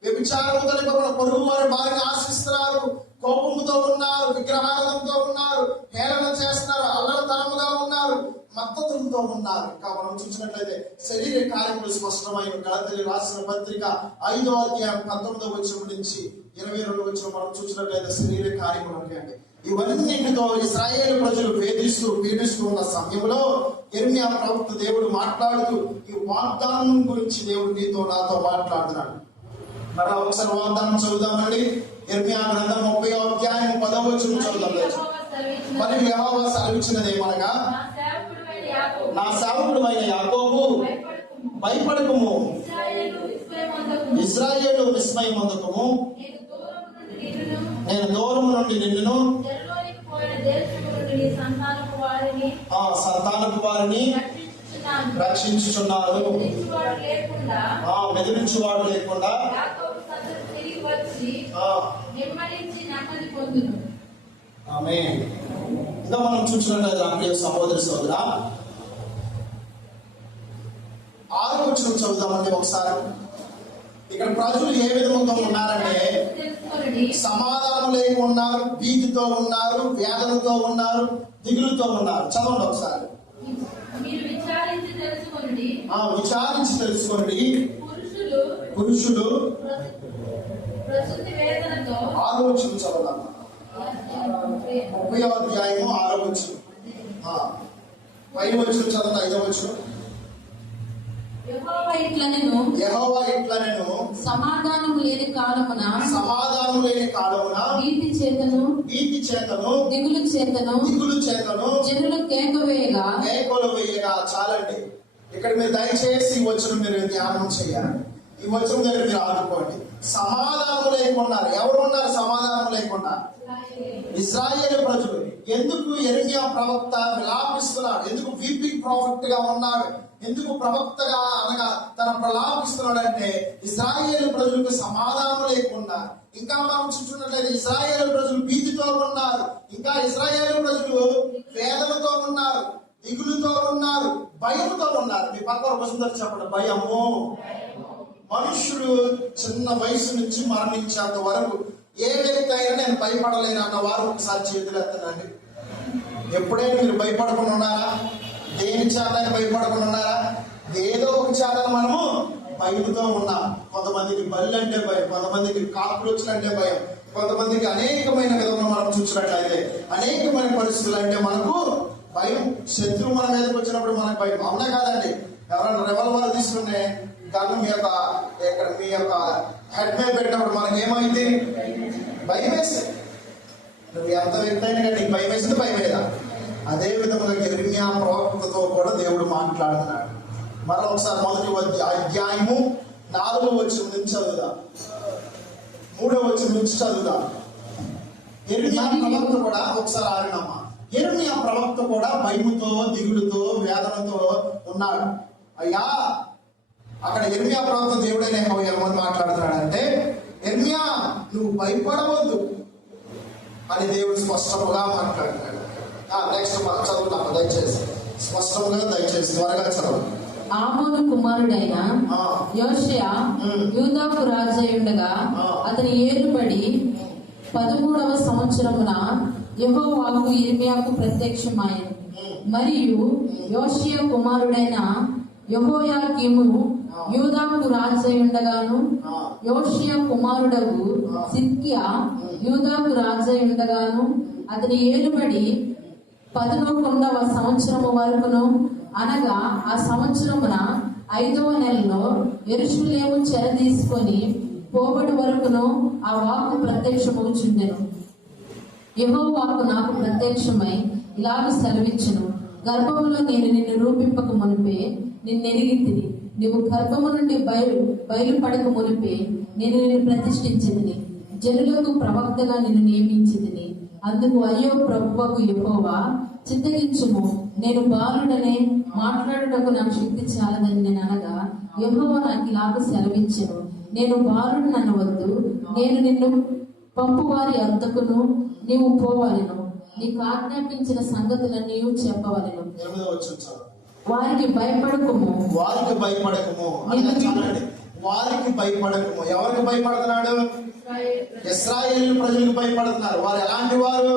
వ్యభిచారముతో నింపబడిన పొరుగు వారి భార్యను ఆశిస్తున్నారు, కోపముతో ఉన్నారు, విగ్రహాలతో ఉన్నారు, హేళన చేస్తున్నారు, అల్లరితనముగా ఉన్నారు, మద్దతులతో ఉన్నారు. ఇంకా మనం చూసినట్లయితే శరీర కార్యములు స్పష్టమైన గలతీయులకు రాసిన పత్రిక 5వ అధ్యాయం 19వ వచనం నుంచి 22వ వచనం మనం చూసినట్లయితే శరీర కార్యములు ఉంటాయండి. ఇవన్నింటితో ఇశ్రాయేలు ప్రజలు పీడిస్తూ ఉన్న సమయంలో యెర్మయా ప్రవక్త దేవుడు మాట్లాడుతూ ఈ వాగ్దానం గురించి దేవుడు నీతో నాతో మాట్లాడుతున్నాడు. మరి ఒకసారి వాగ్దానం చదువుదామండి. యెర్మయా గ్రంథం 30వ అధ్యాయం 10వ వచనం చదువుదాం. మరి యెహోవా సెలవిచ్చినదేమనగా, నా సేవకుడైన యాకోబు భయపడకుము, ఇశ్రాయేలు విస్మయమందకము, నేను దూరం నుండి నిన్నును సంతానపు వారిని రక్షించుచున్నాను. బెదిరించువాడు లేకుండా ఆమేన్. ఇంకా మనం చూసినట్లయితే ప్రియ సహోదరి సోదరా 6వ వచనం చదువుదామండి ఒకసారి. ఇక్కడ ప్రజలు ఏ విధంగా ఉన్నారంటే సమాధానం లేక ఉన్నారు, భీతితో ఉన్నారు, వేదనతో ఉన్నారు, దిగులుతో ఉన్నారు. చదవండి ఒకసారి. విచారించి తెలుసుకోండి, పురుషులు 6వ వచనం చదవదాం. 30వ అధ్యాయము 6వ వచనం. 5వ వచనం చదవండి. 5వ వచనం. యెహోవా ఇట్లనెను, సమాధానము లేని కాలమున భీతి చేతను దిగులు చేతను జనులు కేకలు వేయగా. చాలండి. ఇక్కడ మీరు దయచేసి ఈ వచనం మీరు ధ్యానం చేయాలి. ఈ వచనం దగ్గర మీరు ఆదుకోండి. సమాధానం లేకున్నారు. ఎవరు ఉన్నారు సమాధానం లేకుండా? ఇశ్రాయేలు ప్రజలు. ఎందుకు యెరెమీయా ప్రవక్త విలాపిస్తున్నాడు? ఎందుకు వీపింగ్ ప్రాఫిట్ గా ఉన్నాడు? ఎందుకు ప్రవక్తగా అనగా తన ప్రలాపిస్తున్నాడంటే ఇశ్రాయేలు ప్రజలకు సమాధానం లేకుండా, ఇంకా మనం చూస్తున్నట్లయితే ఇశ్రాయేలు ప్రజలు భీతితో ఉన్నారు, ఇంకా ఇశ్రాయేలు ప్రజలు వేదనతో ఉన్నారు, దిగులుతో ఉన్నారు, భయంతో ఉన్నారు. మీ పక్కన వస్తుందని చెప్పండి, భయము. మనుషుడు చిన్న వయసు నుంచి మరణించేంత వరకు ఏ వ్యక్తి అయినా నేను భయపడలేను అన్న వారు ఒకసారి చేతులు ఎత్తనండి. ఎప్పుడైనా మీరు భయపడకుండా ఉన్నారా? దేని చేత భయపడకుండా ఉన్నారా? ఏదో ఒక చేత మనము భయంతో ఉన్నాం. కొంతమందికి బల్లి అంటే భయం, కొంతమందికి కాక్రోచ్లు అంటే భయం, కొంతమందికి అనేకమైన విధంగా మనం చూసినట్లయితే అనేకమైన పరిస్థితులు అంటే మనకు భయం. శత్రువు మన మీదకి వచ్చినప్పుడు మనకు భయం. అవునా కాదండి? ఎవరైనా రెవల్వర్ తీసుకునే దాన్ని మీ యొక్క హెడ్ మీద పెట్టినప్పుడు మనకి ఏమైంది? భయం వేసి. నువ్వు ఎంత వ్యక్తి అయినా కానీ నీకు భయం వేసింది, భయం వేదా? అదే విధంగా యెరెమీయా ప్రవక్తతో కూడా దేవుడు మాట్లాడుతున్నాడు. మరొకసారి మొదటి అధ్యాయము 4వ వచనం నుంచి చదువుదాం, 3వ వచనం నుంచి చదువుదాం. యెరెమీయా ప్రవక్త కూడా ఒకసారి ఆరినమ్మా. యెరెమీయా ప్రవక్త కూడా భయముతో, దిగులుతో, వేదనతో ఉన్నాడు. అయ్యా, అక్కడ యెరెమీయా ప్రవక్త దేవుడైన యెహోవా ఏమని మాట్లాడుతున్నాడంటే, యెరెమీయా నువ్వు భయపడవద్దు అని దేవుడు స్పష్టంగా మాట్లాడుతున్నాడు. నెక్స్ట్ చదువుతాం దయచేసి, స్పష్టంగా దయచేసి త్వరగా చదువు. ఆమోను కుమారుడైన యోషియా యూదాకు రాజయ్యుండగా అతని ఏలుబడి 13వ సంవత్సరమున యెహోవాకు యెరెమీయాకు ప్రత్యక్షమాయెను. మరియు యోషియా కుమారుడైన యెహోయాకీము యూదాకు రాజయ్యుండగాను, యోషియా కుమారుడగు సిద్కియా యూదాకు రాజయ్యుండగాను అతని ఏలుబడి 11వ సంవత్సరము వరకును, అనగా ఆ సంవత్సరమున 5వ నెలలో యెరూషలేము చెర తీసుకొని పోబడి వరకును ఆ వాక్కు ప్రత్యక్షమవుచుండెను. యెహోవాకు నాకు ప్రత్యక్షమై ఇలాగ సెలవిచ్చెను, గర్భములో నేను నిన్ను రూపింపక మునిపే నిన్నెరిగితిని, నీవు గర్భము నుండి బయలుపడక మునిపే నేను నిన్ను ప్రతిష్ఠించితిని, జనులకు ప్రవక్తగా నిన్ను నియమించితిని. అందుకు అయ్యో ప్రభువకు యెహోవా, చింతగించుము, నేను బాలుడనే మాట్లాడుటకు నాకు శక్తి చాలదని నేను అనగా, యెహోవా నాకు ఇలాగ సెలవిచ్చెను, నేను బాలుడు అనవద్దు, నేను నిన్ను పంపువారి అంతకును నీవు పోవాలను, నీకు ఆజ్ఞాపించిన సంగతులన్నీ చెప్పవలెను. వారికి భయపడకుము, వారికి భయపడకము, వారికి భయపడకము. ఎవరికి భయపడుతున్నాడు? ఇశ్రాయేలు ప్రజలకు భయపడుతున్నారు. వారు ఎలాంటి వారు?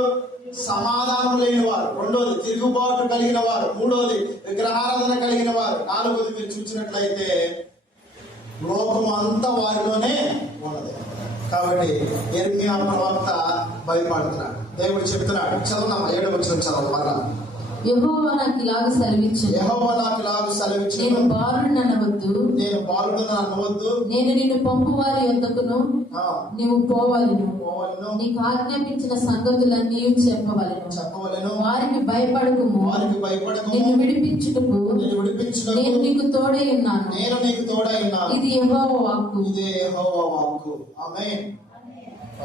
సమాధానం లేని వారు. రెండోది తిరుగుబాటు కలిగిన వారు. మూడోది విగ్రహారాధన కలిగిన వారు. నాలుగోది మీరు చూసినట్లయితే లోకం అంతా వారిలోనే ఉన్నది. కాబట్టి యెరెమీయా ప్రవక్త భయపడుతున్నాడు. దేవుడు చెప్తున్నాడు, చదువున్నామా 7వ వచనం చదవాలి మరలా. యెహోవా నాకు ఇలాగ సెలవిచ్చెను, నేను బాలుడని అనవద్దు, నేను నిన్ను పంపువారి యొద్దకును నీవు పోవలెను, నీకు ఆజ్ఞాపించిన సంగతులన్నీ చెప్పవలెను. వారికి భయపడకుము, నిన్ను విడిపించుటకు నేను నీకు తోడై ఉన్నాను. ఇది యెహోవా వాక్కు. ఆమేన్.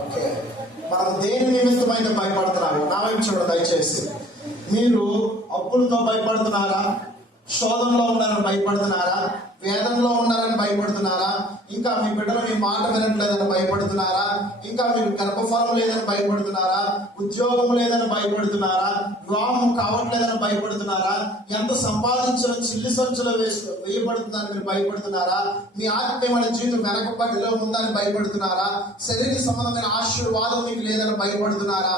ఓకే, మనం దేని నిమిత్తమైన భయపడుతున్నాము? నా వైపు చూడ దయచేసి. మీరు అప్పులతో భయపడుతున్నారా? శోధనలో ఉన్నారని భయపడుతున్నారా? వేదనలో ఉన్నారని భయపడుతున్నారా? ఇంకా మీ బిడ్డలు మీ మాట వినట్లేదని భయపడుతున్నారా? ఇంకా మీకు గర్భఫలం లేదని భయపడుతున్నారా? ఉద్యోగం లేదని భయపడుతున్నారా? వివాహం కావట్లేదని భయపడుతున్నారా? ఎంత సంపాదించిన చిల్లి సంచులో వేయబడుతుందని మీరు భయపడుతున్నారా? మీ ఆత్మీయమైన జీవితం వెనకబడిలో ఉందని భయపడుతున్నారా? శరీర సంబంధమైన ఆశీర్వాదం మీకు లేదని భయపడుతున్నారా?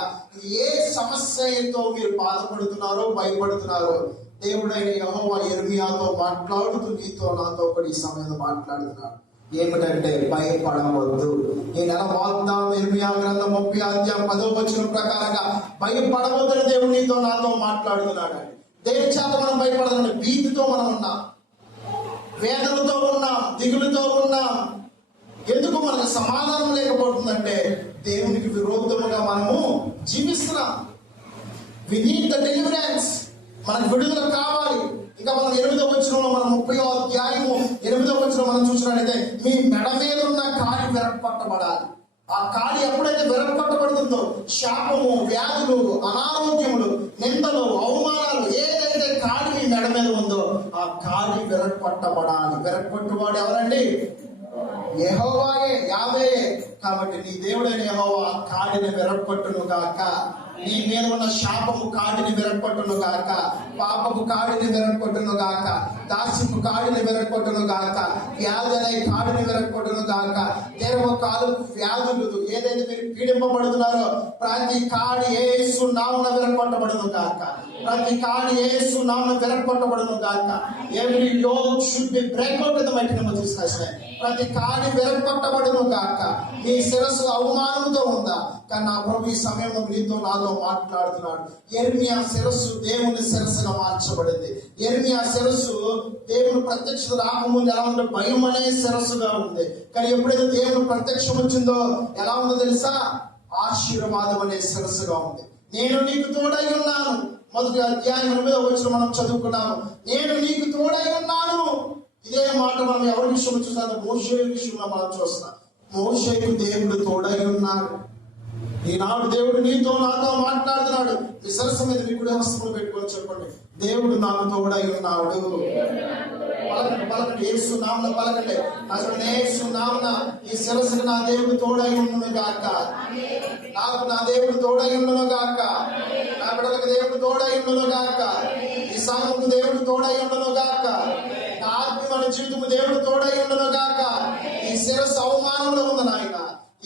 ఏ సమస్యతో మీరు బాధపడుతున్నారో, భయపడుతున్నారో, దేవుడైన యెహోవా యెరెమీయాతో మాట్లాడుతూ నీతో నాతో కూడా ఈ సమయంలో మాట్లాడుతున్నాడు. ఏమిటంటే భయపడవద్దు. ఈ నెల వాగ్దానం యెరెమీయా గ్రంథం 30వ అధ్యాయం 10వ వచనం ప్రకారంగా భయపడవద్దని దేవుడు నీతో నాతో మాట్లాడుతున్నాడు. దేని చేత మనం భయపడదండి? భీతితో మనం ఉన్నాం, వేదనతో ఉన్నాం, దిగులుతో ఉన్నాం. ఎందుకు మనకు సమాధానం లేకపోతుందంటే దేవునికి విరోధముగా మనము జీవిస్తున్నాం. We need the deliverance. మనకు విడుదల కావాలి. ఇంకా మనం 8వ వచనంలో, మనం 30వ అధ్యాయము 8వ వచనం మనం చూసినట్లయితే, మీ మెడ మీద ఉన్న కాడి విరగొట్టబడాలి. ఆ కాడి ఎప్పుడైతే విరగొట్టబడుతుందో శాపము, వ్యాధులు, అనారోగ్యములు, నిందలు, అవమానాలు, ఏదైతే కాడి నీ మెడ మీద ఉందో ఆ కాడి విరగొట్టబడాలి. విరగొట్టువాడు ఎవరండి? యెహోవాయే, యావే. కాబట్టి నీ దేవుడైన యెహోవా కాడిని విరగొట్టును గాక. నీ మీద ఉన్న శాపము కాడిని విరగొట్టును గాక. పాపపు కాడిని విరగొట్టును గాక. దాస్యపు కాడిని విరగొట్టును గాక. వ్యాధి అనే కాడిని విరగొట్టును గాక. దీర్ఘకాలపు వ్యాధులు ఏదైతే మీరు పీడింపబడుతున్నారో ప్రతి కాడి యేసు నామమున విరగొట్టబడును గాక. ప్రతి కాడి యేసు నామమున విరగొట్టబడును గాక. Every yoke should be break out in the mighty name of Jesus Christ. ప్రతి కాడి విరగొట్టబడును గాక. నీ శిరస్సు అవమానంతో ఉందా? కానీ నా ప్రభు ఈ సమయంలో నీతో నాతో మాట్లాడుతున్నాడు. యెర్మియా శిరస్సు దేవుని శిరస్సుగా మార్చబడింది. యెర్మియా శిరస్సు దేవుని ప్రత్యక్షత రాకముందు ఎలా ఉంటే భయం అనే శిరస్సుగా ఉంది. కానీ ఎప్పుడైతే దేవుని ప్రత్యక్షం వచ్చిందో ఎలా ఉందో తెలుసా? ఆశీర్వాదం అనే శిరస్సుగా ఉంది. నేను నీకు తోడై ఉన్నాను. మొదటి అధ్యాయం 8వ వచనం మనం చదువుకున్నాము. నేను నీకు తోడై ఉన్నాను. ఇదే మాట మనం ఎవరి విషయంలో చూస్తాం? మోషే విషయంలో మనం చూస్తాం. మోషేకు దేవుడు తోడై ఉన్నాడు. ఈనాడు దేవుడు నీతో నాతో మాట్లాడుతున్నాడు. ఈ సరస్సు మీద మీ కుడి హస్తములు పెట్టుకొని చెప్పండి, దేవుడు నాకు తోడై ఉన్నాడు. పలకండి, పలకండి, యేసు నామమున పలకండి. అసలు యేసు నామమున ఈ శిరస్సుకు నా దేవుడు తోడై ఉండును గాక. నాకు నా దేవుడు తోడై ఉండును గాక. నా బిడ్డలకు దేవుడు తోడై ఉండును గాక. ఈ సంఘముకు దేవుడు తోడై ఉండును గాక. నా ఆత్మీయ జీవితము దేవుడు తోడై ఉండును గాక. ఈ శిరస్సు అవమానంలో ఉంది నాయన.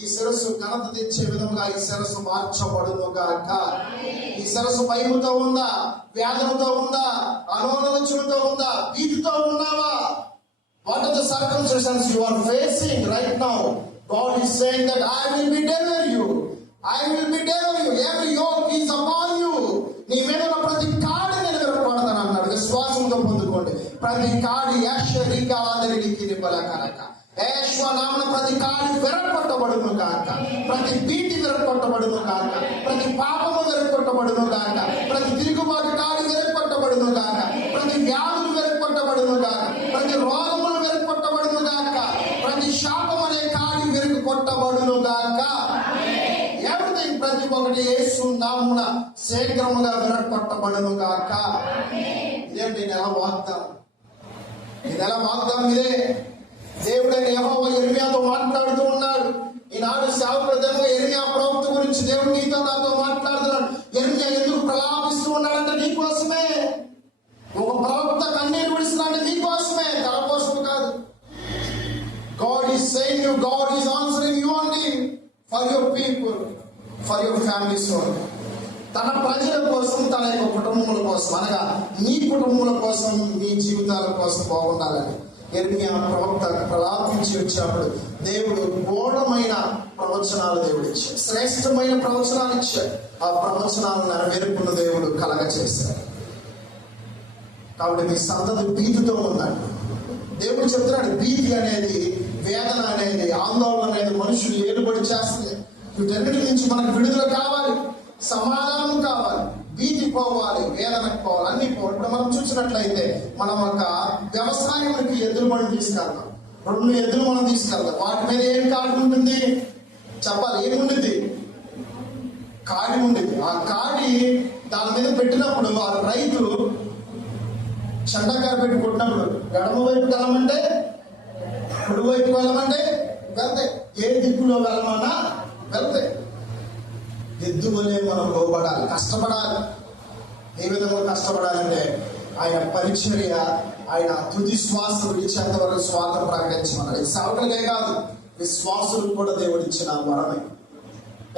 ఈ శిరస్సు ఘనత తెచ్చే విధంగా ఈ శిరస్సు మార్చబడును గాక. ఈ శిరస్సు భయముతో ఉందా? వ్యాధులతో ఉందా? అనారోగ్యంతో ఉందా? భీతితో ఉన్నావా? What are the circumstances you are facing right now? God is saying that I will be deliver you. I will be deliver you. Every yoke is upon you. నీ మీద ఉన్న ప్రతి కాడి నేను విరగొడతాను అన్నాడు. విశ్వాసంతో పొందుకోండి. ప్రతి కాడి యాషరికాలదరికి బలకనక నామన ప్రతి కాడి విరగొట్టబడును గాక. ప్రతి భీతి విరగొట్టబడును గాక. ప్రతి పాపము విరగొట్టబడును గాక. ప్రతి తిరుగుబాటు కాడి విరగొట్టబడును గాక. ప్రతి వ్యాధులు విరగొట్టబడును గాక. ప్రతి రోగములు విరగొట్టబడును గాక. ప్రతి శాపం అనే కాడి విరగొట్టబడును గాక. ఎవ్రీథింగ్, ప్రతి ఒక్కటి యేసు నామమున శీఘ్రముగా విరగొట్టబడును గాక. ఇదేంటి నెల వాగ్దానం? ఈ నెల వాగ్దానం ఇదే. దేవుడైన యెహోవా యెర్మియాతో మాట్లాడుతూ ఉన్నాడు. ఈనాడు సేవకుడు యెర్మియా ప్రవక్త గురించి దేవుడు నీతో నాతో మాట్లాడుతున్నాడు. యెర్మియా ఎందుకు ప్రలాపిస్తూ ఉన్నాడంటే నీకోసమే. ఒక ప్రవక్త కన్నీరు విడుస్తున్నాడు నీకోసమే, తన కోసం కాదు. God is saying you, God is answering you only for your people, for your families only. తన ప్రజల కోసం, తన యొక్క కుటుంబముల కోసం, అనగా నీ కుటుంబముల కోసం, నీ జీవితాల కోసం బాగుండాలని యెర్మియా ప్రవక్త ప్రలాపించి వచ్చినప్పుడు దేవుడు ఘోరమైన ప్రవచనాలు దేవుడు ఇచ్చాడు. శ్రేష్టమైన ప్రవచనాలు ఇచ్చాడు. ఆ ప్రవచనాలను నెరవేర్పున్న దేవుడు కలగ చేశాడు. కాబట్టి మీ సంతతి భీతితో ఉందండి. దేవుడు చెప్తున్నాడు, భీతి అనేది, వేదన అనేది, ఆందోళన అనేది మనుషులు ఏలుబడి చేస్తుంది. వీటన్నిటి నుంచి మనకు విడుదల కావాలి, సమాధానం కావాలి, భీతి పోవాలి, వేదనకు పోవాలి, అన్ని పోవాలి. ఇప్పుడు మనం చూసినట్లయితే మనం ఒక వ్యవసాయానికి ఎద్దులు బండి తీసుకెళ్తాం. 2 ఎద్దులు మనం తీసుకెళ్తాం. వాటి మీద ఏం కాడి ఉంటుంది చెప్పాలి? ఏముంటుంది? కాడి ఉంటుంది. ఆ కాడి దాని మీద పెట్టినప్పుడు ఆ రైతు చండకారు పెట్టి కొట్టినప్పుడు ఎడమ వైపు వెళ్ళమంటే, కుడి వైపు వెళ్ళమంటే వెళ్తాయి. ఏ దిక్కులో వెళ్ళమన్నా వెళ్తాయి. ఎద్దు వలె మనం లోబడాలి, కష్టపడాలి. ఏ విధంగా కష్టపడాలంటే ఆయన పరిచర్య, ఆయన తుది శ్వాస విడిచేంత వరకు స్వార్థం ప్రకటించమన్నాడు. ఇది సేవకులకే కాదు, విశ్వాసులకు కూడా దేవుడు ఇచ్చిన వరమే.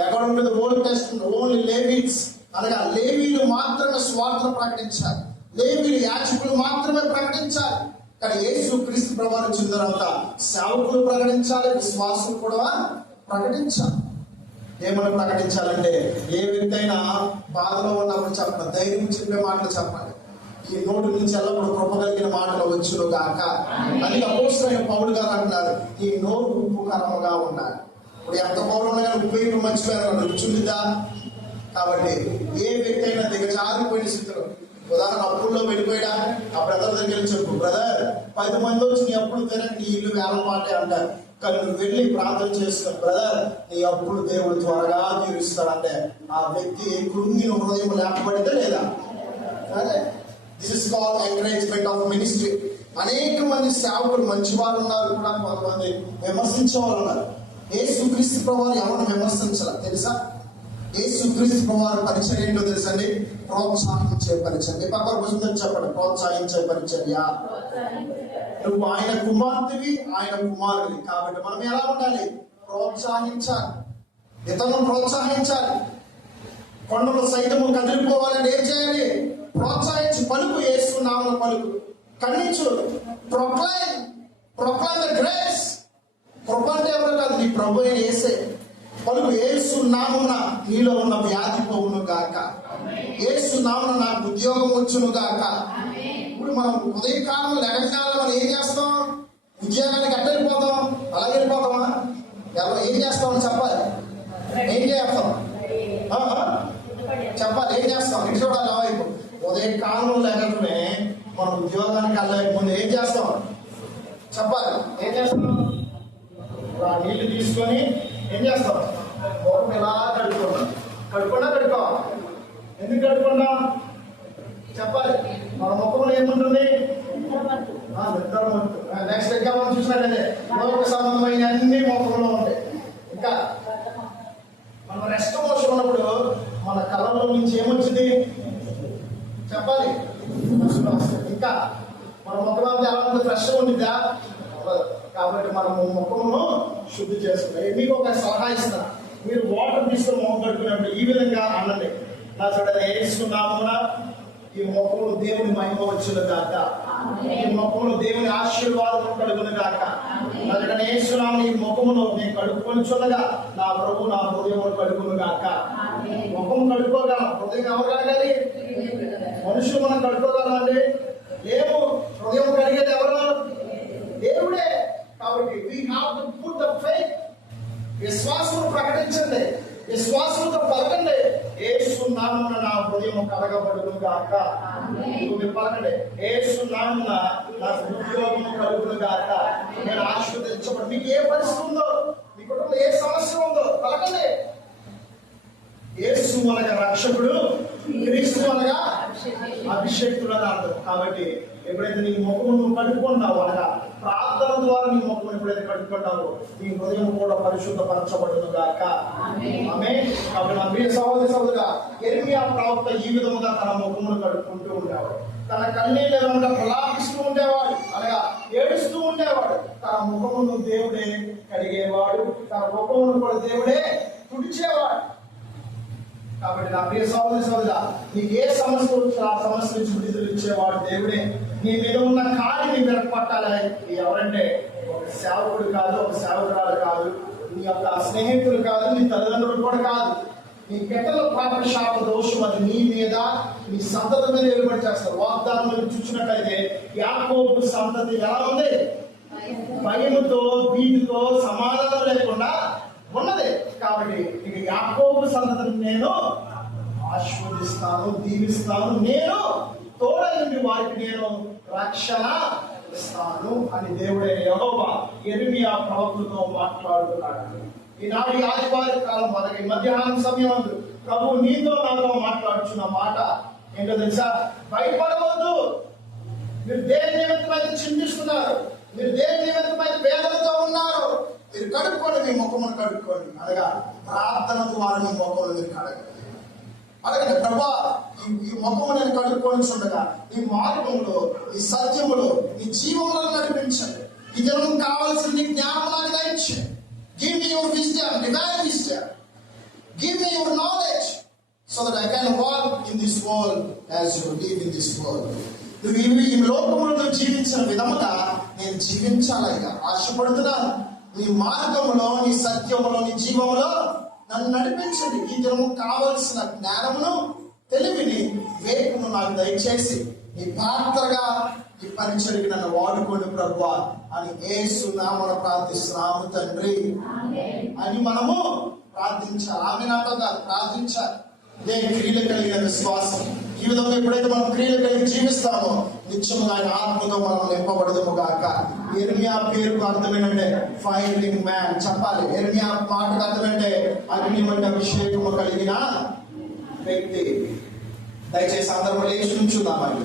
ఎక్కడ ఉంటుంది? ఓల్డ్ టెస్టమెంట్ ఓన్లీ లేవీస్, అనగా లేవీలు మాత్రమే స్వార్థం ప్రకటించాలి. లేవీలు, యాజకులు మాత్రమే ప్రకటించాలి. కానీ యేసు క్రీస్తు ప్రభువు వచ్చిన తర్వాత సేవకులు ప్రకటించాలి, విశ్వాసులు కూడా ప్రకటించాలి. ఏమని ప్రకటించాలంటే, ఏ వ్యక్తి అయినా బాధలో ఉన్నప్పుడు చెప్పండి, ధైర్యం చెప్పే మాటలు చెప్పండి. ఈ నోటి నుంచి ఎల్లప్పుడు కృప కలిగిన మాటలు వచ్చును గాక. అది అపోస్తలుడైన పౌలు గారు అంటున్నారు, ఈ నోరు ఉప్పుకరముగా ఉండాలి. ఇప్పుడు ఎంత పౌరులు కానీ ఉప్పు మర్చిపోయారు, రుచుందిదా? కాబట్టి ఏ వ్యక్తి అయినా దిగజారిపోయిన స్థితిలో, ఉదాహరణ అప్పుల్లో వెళ్ళిపోయాడా, ఆ బ్రదర్ దగ్గర చెప్పు, బ్రదర్ 10 మంది వచ్చి నీ అప్పులు తినక నీ ఇల్లు వేలపాటే అంటారు. కానీ నువ్వు వెళ్ళి ప్రార్థన చేస్తున్న, బ్రదర్ నీ అప్పులు దేవుడు త్వరగా తీరుస్తాడు. చూస్తాడంటే ఆ వ్యక్తి కృంగిన హృదయం లేకపోతే లేదా? అదే this is called encouragement of ministry. అనేక మంది సేవకులు మంచివారు ఉన్నారు, కూడా కొంతమంది విమర్శించే వాళ్ళు ఉన్నారు. యేసుక్రీస్తు ప్రభువారు ఎవరు విమర్శించాల తెలుసా? యేసుక్రీస్తు ప్రభువారు పరిచర్య ఏంటో తెలుసండి? ప్రోత్సహించే పరిచర్య. పక్కన పుస్తకం చెప్పండి, ప్రోత్సహించే పరిచర్య. నువ్వు ఆయన కుమార్తెవి, ఆయన కుమారుడివి కాబట్టి మనం ఎలా ఉండాలి? ప్రోత్సహించాలి, ఇతరులను ప్రోత్సహించాలి. కొండలు సైతము కదిలిపోవాలని ఏం చేయాలి? ప్రోత్సహించి పలుకు, యేసు నామమున పలుకు, ఖండించు, ప్రొక్లైమ్ ద గ్రేస్. కృప అంటే ఎవరు కాదు, నీ ప్రభు అయిన యేసే. పలుకు, యేసు నామమున నీలో ఉన్న వ్యాధి పోవును గాక, యేసు నామమున నాకు ఉద్యోగం వచ్చును గాక. ఇప్పుడు మనం ఉదయకాలం లెగకాలం మనం ఏం చేస్తాం? ఉద్యోగానికి అట్ట వెళ్ళిపోతాం, అలాగే వెళ్ళిపోతామా? ఏం చేస్తామని చెప్పాలి. ఏం చేస్తాం చెప్పాలి, ఏం చేస్తాం? ఇటు చూడాలి వైపు. ఉదయకాలం లెగటమే మనం ఉద్యోగానికి వెళ్ళక ముందు ఏం చేస్తాం చెప్పాలి. ఏం చేస్తాం? నీళ్లు తీసుకొని ఏం చేస్తాం? ముఖం ఇలా కడుక్కోవాలి. ఎందుకు కడుక్కున్నా చెప్పాలి. మన ముఖంలో ఏముంటుంది? నెక్స్ట్ ఇంకా మనం చూసినట్లయితే లోక సంబంధమైన అన్ని ముఖంలో ఉంటాయి. ఇంకా మనం రెస్ట్ మోషన్ ఉన్నప్పుడు మన కళ్ళలో నుంచి ఏమొచ్చింది చెప్పాలి. ఇంకా మన ముఖంలో ఎలా ఉంటుంది? ఫ్రెష్ ఉంటుందా? కాబట్టి మనము ముఖమును శుద్ధి చేసుకుంటాం. మీకు ఒక సలహా ఇస్తున్నా, మీరు వాటర్ తీసుకొని ముఖం కడుక్కున్నప్పుడు ఈ విధంగా అనండి. నా చూడండి, యేసు నామమున ఈ ముఖంలో దేవుని మహిమ వచ్చును గాక, ఈ ముఖంలో దేవుని ఆశీర్వాదం కలుగును గాక. నా చూడండి, యేసు నామమున ఈ ముఖమును నేను కడుక్కొని చూడగా నా ప్రభు నా హృదయం కడుగును గాక. ముఖం కడుక్కోగలం, హృదయం ఎవరు కడగాలి? మనుషులు మనం కడుక్కోగలమండి? లేవు. హృదయం కడిగేది ఎవరు? దేవుడే. కాబట్టి we have to put the faith. విశ్వాసము ప్రకటించండి, విశ్వాసంతో పలకండి, యేసు నామమున నా హృదయం కడగబడును గాక. మీరు పలకండి, యేసు నామమున నా ఉద్యోగం కలుగును గాక, నేను ఆశీర్వదించబడు. మీకు ఏ పరిస్థితి ఉందో, మీ కుటుంబంలో ఏ సమస్య ఉందో పలకండి. యేసు అనగా రక్షకుడు, క్రీస్తు అనగా అభిషేక్తుడు అని అర్థం. కాబట్టి ఎప్పుడైతే నీ ముఖము నువ్వు కడుక్కుంటావు అనగా ప్రార్థన ద్వారా నీ ముఖం ఎప్పుడైతే కడుక్కుంటావో నీ హృదయం కూడా పరిశుద్ధపరచబడును గాక. ఆమేన్. కాబట్టి నా ప్రియ సహోదరుడా, యెరెమీయా ప్రవక్త ఈ విధముగా తన ముఖమును కడుక్కుంటూ ఉండేవాడు. తన కన్నీళ్ళు ఏమన్నా ప్రలాపిస్తూ ఉండేవాడు, అనగా ఏడుస్తూ ఉండేవాడు. తన ముఖమును దేవుడే కడిగేవాడు, తన ముఖమును కూడా దేవుడే తుడిచేవాడు. కాబట్టి నా ప్రియ సహోదరుడా, నీకు ఏ సమస్య వచ్చినా ఆ సమస్య నుంచి విడుదల ఇచ్చేవాడు దేవుడే. నీ మీద ఉన్న కాడిని విరగొట్టాలి. ఎవరంటే ఒక సేవకుడు కాదు, ఒక సేవకురాలు కాదు, నీ యొక్క స్నేహితులు కాదు, నీ తల్లిదండ్రులు కూడా కాదు. నీ బిడ్డల పాప శాప దోషం అది నీ మీద, నీ సంతతి మీద ఏర్పాటు చేస్తారు. వాగ్దానం చూసినట్లయితే యాకోబు సంతతి ఎలా ఉంది? భయముతో, భీతితో, సమాధానం లేకుండా ఉన్నది. కాబట్టి ఇక యాకోబు సంతతిని నేను ఆశీర్వదిస్తాను, దీవిస్తాను, నేను తోడైంది వారికి నేను రక్షణ ఇస్తాను అని దేవుడే యెహోవా యెరెమీయా ప్రవక్తతో మాట్లాడుతున్నాడు. ఈనాడు ఈ ఆదివారం కాలం మనకి మధ్యాహ్నం సమయం ప్రభు నీతో నాతో మాట్లాడుతున్న మాట ఏంటో తెలుసా? భయపడవద్దు. మీరు దేని నిమిత్తమైతే చింతిస్తున్నారు, మీరు దేని నిమిత్తమైతే వేదనతో ఉన్నారు, మీరు కడుక్కోండి, మీ ముఖమును కడుక్కోండి. అనగా ప్రార్థన ద్వారా మీ ముఖమును మీరు కడగండి. అడగండి, ప్రభా ఈ ముఖము నేను కడుక్కొని ఉండగా ఈ మార్గంలో, ఈ సత్యములో, ఈ జీవంలో నడిపించండి. ఈ జనం కావాల్సిన నీ జ్ఞానం నాకు దయచేయండి. Give me your wisdom, divine wisdom. Give me your knowledge so that I can walk in this world as you live in this world. నువ్వు ఈ లోకములో జీవించిన విధముగా నేను జీవించాలయ్యా ఆశపడుతున్నాను. నీ మార్గములో, నీ సత్యములో, నీ జీవములో నన్ను నడిపించండి. ఈ దినము కావలసిన జ్ఞానమును, తెలివిని, వేకును నాకు దయచేసి నీ పాత్రగా ఈ పరిచర్యకి నన్ను వాడుకోండి ప్రభువా అని యేసు నామమున ప్రార్థిస్తున్నాము తండ్రి అని మనము ప్రార్థించాలి. ఆమె నాతో కాదు, ప్రార్థించాలి. దేవుని క్రియలు కలిగిన విశ్వాసం ఈ విధంగా ఎప్పుడైతే మనం క్రియలు కలిగి జీవిస్తామో నిత్యముగా ఆయన ఆత్మతో మనం నింపబడదుము గాక. యెర్మియా పేరుకు అర్థం ఏంటంటే ఫైరింగ్ మ్యాన్. చెప్పాలి, యెర్మియా మాటకు అర్థం ఏంటంటే అగ్ని వంటి అభిషేకము కలిగిన వ్యక్తి. దయచేసి అందరూ లేచి నుంచున్నామని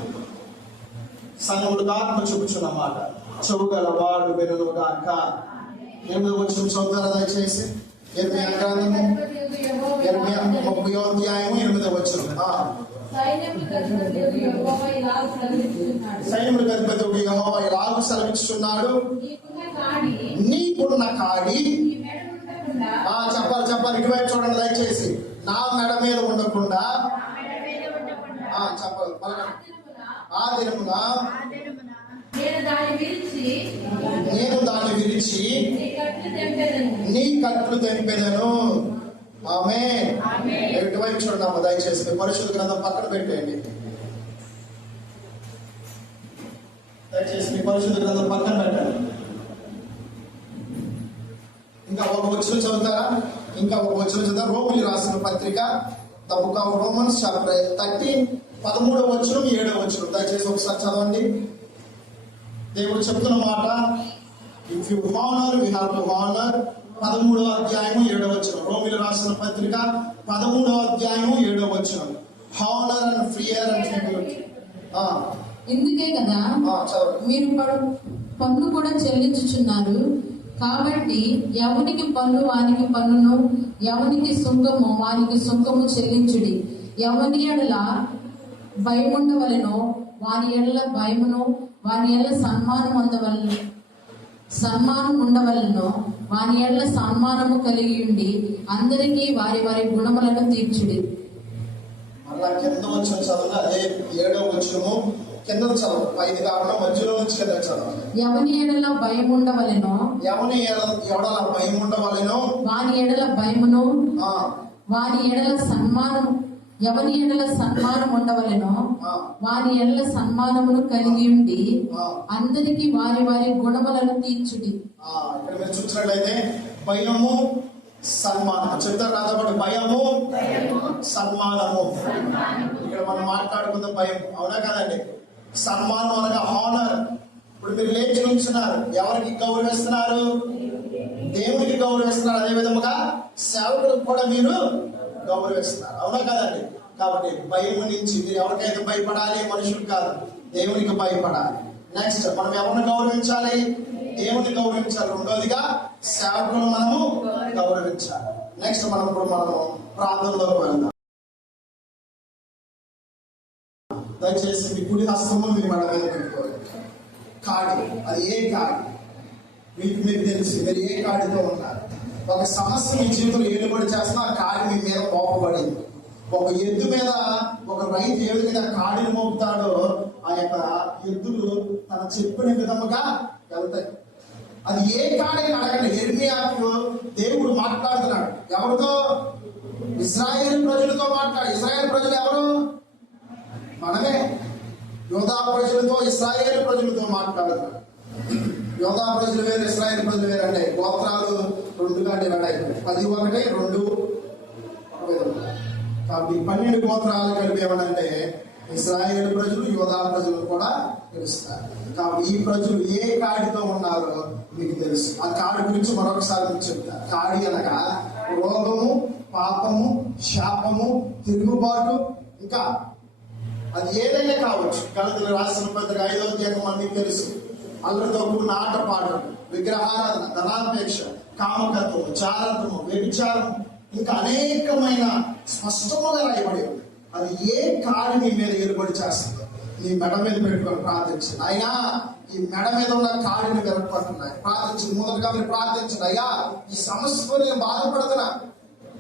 సంగముడు ఆత్మ చూపుచున్నమాట. చెవుగల వాడు వినును గాక. 8వ వచనం చదువుతారా దయచేసి? యెర్మియా గ్రంథము 30వ అధ్యాయము 8వ వచనం. సైన్యములకు అధిపతి యెహోవా ఇలాగ సెలవిస్తున్నాడు. సైన్యములకు అధిపతి యెహోవా ఇలాగ సెలవిస్తున్నాడు. నీకున్న కాడి నీ మెడ ఉండకుండా, చెప్పాలి ఇటువైపు చూడండి దయచేసి. నా మెడ మీద ఉండకుండా చెప్పాలి. ఆ దినమున నేను దాన్ని విరిచి నీ కట్లు తెంపెదను. ఆమేన్. ఎటువైపు చూడమ్మా దయచేసి. పరిశుద్ధ గ్రంథం పక్కన పెట్టేయండి దయచేసి. మీ పరిశుద్ధ గ్రంథం పక్కన పెట్టండి. ఇంకా ఒక వచనం చదువుతారా? ఇంకా ఒక వచనం చదువుతారా? రోమిలి రాసిన పత్రిక the book of Romans chapter 13 13వ వచనం 7వ వచనం దయచేసి ఒకసారి చదవండి. దేవుడు చెప్తున్న మాట, if you honour we have to honour. 13వ అధ్యాయము 7వ వచనం. రోమిలి రాసిన పత్రిక 13వ అధ్యాయము 7వ వచనం. Honour and fear and tribute. ఇందుకే కదా మీరు పన్ను కూడా చెల్లించుచున్నారు. కాబట్టి ఎవనికి పన్ను వానికి పన్నును, ఎవనికి సుంకము వానికి సుంకము చెల్లించుడి. ఎవని ఎడల భయముండవలెనో వాని ఎడల భయమును, వాని ఎడల సన్మానం ఉండవలెనో వాని ఎడల సన్మానము కలిగి ఉండి అందరికీ వారి వారి గుణములను తీర్చుడి. అలా కింద వచ్చిన చదువు అదే 7వ వచనము కింద చదువు 5 కాకుండా మధ్యలో నుంచి కింద చదవాలి. ఎవని ఎడల భయం ఉండవలెనో ఎవని ఎడల భయం ఉండవలెనో వాని ఎడల భయమును, వాని ఎడల సన్మానం, ఎవని ఎడల సన్మానం ఉండవలెనో వాని ఎడల సన్మానమును కలిగి ఉండి అందరికి వారి వారి గుణములను తీర్చుడి. ఇక్కడ మీరు చూసినట్లయితే భయము సన్మానం చెప్తారు రాజాబడి. భయము సన్మానము. ఇక్కడ మనం మాట్లాడుకున్న భయం, అవునా కదండి? సన్మానం అనగా హానర్. ఇప్పుడు మీరు లేచి నుంచున్నారు, ఎవరికి గౌరవిస్తున్నారు? దేవునికి గౌరవిస్తున్నారు. అదే విధముగా సేవకులకు కూడా మీరు గౌరవిస్తున్నారు, అవునా కదండి? కాబట్టి భయం నుంచి మీరు ఎవరికైతే భయపడాలి? మనుషులు కాదు, దేవునికి భయపడాలి. నెక్స్ట్ మనం ఎవరిని గౌరవించాలి? దేవుని గౌరవించాలి. రెండోదిగా సేవకులను మనము గౌరవించాలి. నెక్స్ట్ మనము ప్రార్థనలోకి వెళ్దాం. దయచేసి మీ కుడి హస్తము మీ మెడ మీద పెట్టుకోవాలి. కాడి, అది ఏ కాడి మీకు తెలుసు. మీరు ఏ కాడితో ఉన్నారు? ఒక సమస్య మీ జీవితంలో ఏలుబడి చేస్తున్నా ఆ కాడి మీ మీద మోపబడింది. ఒక ఎద్దు మీద ఒక రైతు ఏ విధంగా కాడిని మోపుతాడో ఆ యొక్క ఎద్దులు తన చెప్పిన విధముగా వెళ్తాయి. అది ఏ కాడిని అడగండి. యెర్మియాకు దేవుడు మాట్లాడుతున్నాడు. ఎవరితో? ఇశ్రాయేలు ప్రజలతో మాట్లాడు. ఇశ్రాయేలు ప్రజలు ఎవరు? మనమే. యోధా ప్రజలతో, ఇశ్రాయేలు ప్రజలతో మాట్లాడుతున్నాడు. యోధా ప్రజలు వేరు, ఇశ్రాయేలు ప్రజలు వేరు. అంటే గోత్రాలు 2గా డివైడ్ అయిపోయి 10 1 2 కాబట్టి 12 గోత్రాలు కలిపి ఏమనంటే ఇశ్రాయేలు ప్రజలు, యోధా ప్రజలు కూడా తెలుస్తారు. కాబట్టి ఈ ప్రజలు ఏ కాడితో ఉన్నారో మీకు తెలుసు. ఆ కాడి గురించి మరొకసారి మీకు చెప్తారు. కాడి అనగా రోగము, పాపము, శాపము, తిరుగుబాటు, ఇంకా అది ఏదైనా కావచ్చు. గలతీయులకు రాసిన పత్రిక 5వ అధ్యాయం మనకి తెలుసు. అల్లరితో కూడిన ఆటపాటలు, విగ్రహారాధన, ధనాపేక్ష, కామకత్వము, చారత్వము, వ్యభిచారం, ఇంకా అనేకమైన స్పష్టముగా రాయబడి ఉంది. అది ఏ కాడి మీ మీద ఏలుబడి చేస్తుందో నీ మెడ మీద పెట్టుకొని ప్రార్థించండి. అయ్యా ఈ మెడ మీద ఉన్న కాడిని విరగొట్టున్నాయి ప్రార్థించండి. మొదటగా మీరు ప్రార్థించండి. అయ్యా ఈ సమస్యతో నేను బాధపడుతున్నా.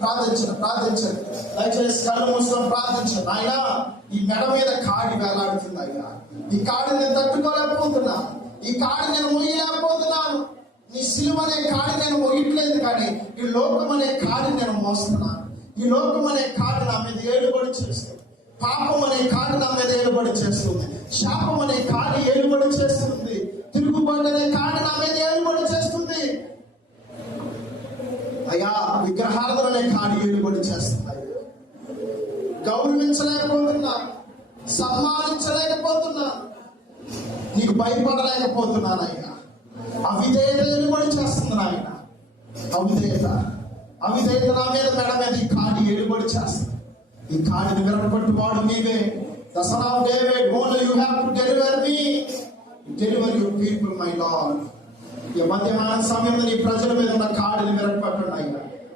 ప్రార్థించండి. దయచేసి కళ్ళు మూసుకొని ప్రార్థించండి. అయ్యా ఈ మెడ మీద కాడి వేలాడుతుంది. అయ్యా ఈ కాడి నేను తట్టుకోలేకపోతున్నాను. ఈ కాడి నేను మోయలేకపోతున్నాను. నీ సిలువ అనే కాడి నేను మోయట్లేదు, కానీ ఈ లోకం అనే కాడి నేను మోస్తున్నాను. ఈ లోకం అనే కాడి నా మీద ఏలుబడి చేస్తుంది. పాపం అనే కాడి నా మీద ఏలుబడి చేస్తుంది. శాపం అనే కాడి ఏలుబడి చేస్తుంది. తిరుగుబాటు అనే కాడి నా మీద ఏలుబడి చేస్తుంది. అయ్యా విగ్రహారాధన అనే కాడి ఏలుబడి చేస్తుంది. గౌరవించలేకపోతున్నా, సన్మానించలేకపోతున్నాను, నీకు భయపడలేకపోతున్నాను ఆయన. అవిధేయత ఎలుబడి చేస్తుంది నాయన. అవిధేయత నా మీద మెడ మీద ఈ కాడి ఎలుబడి చేస్తుంది. ఈ కాడిని విరగొట్టువాడు నీవే. The Son of David, only you have to deliver me. Deliver your people, my Lord. ఈ మధ్యాహ్న సమయంలో నీ ప్రజల మీద ఉన్న కాడిని విరగొట్టున్నాయి.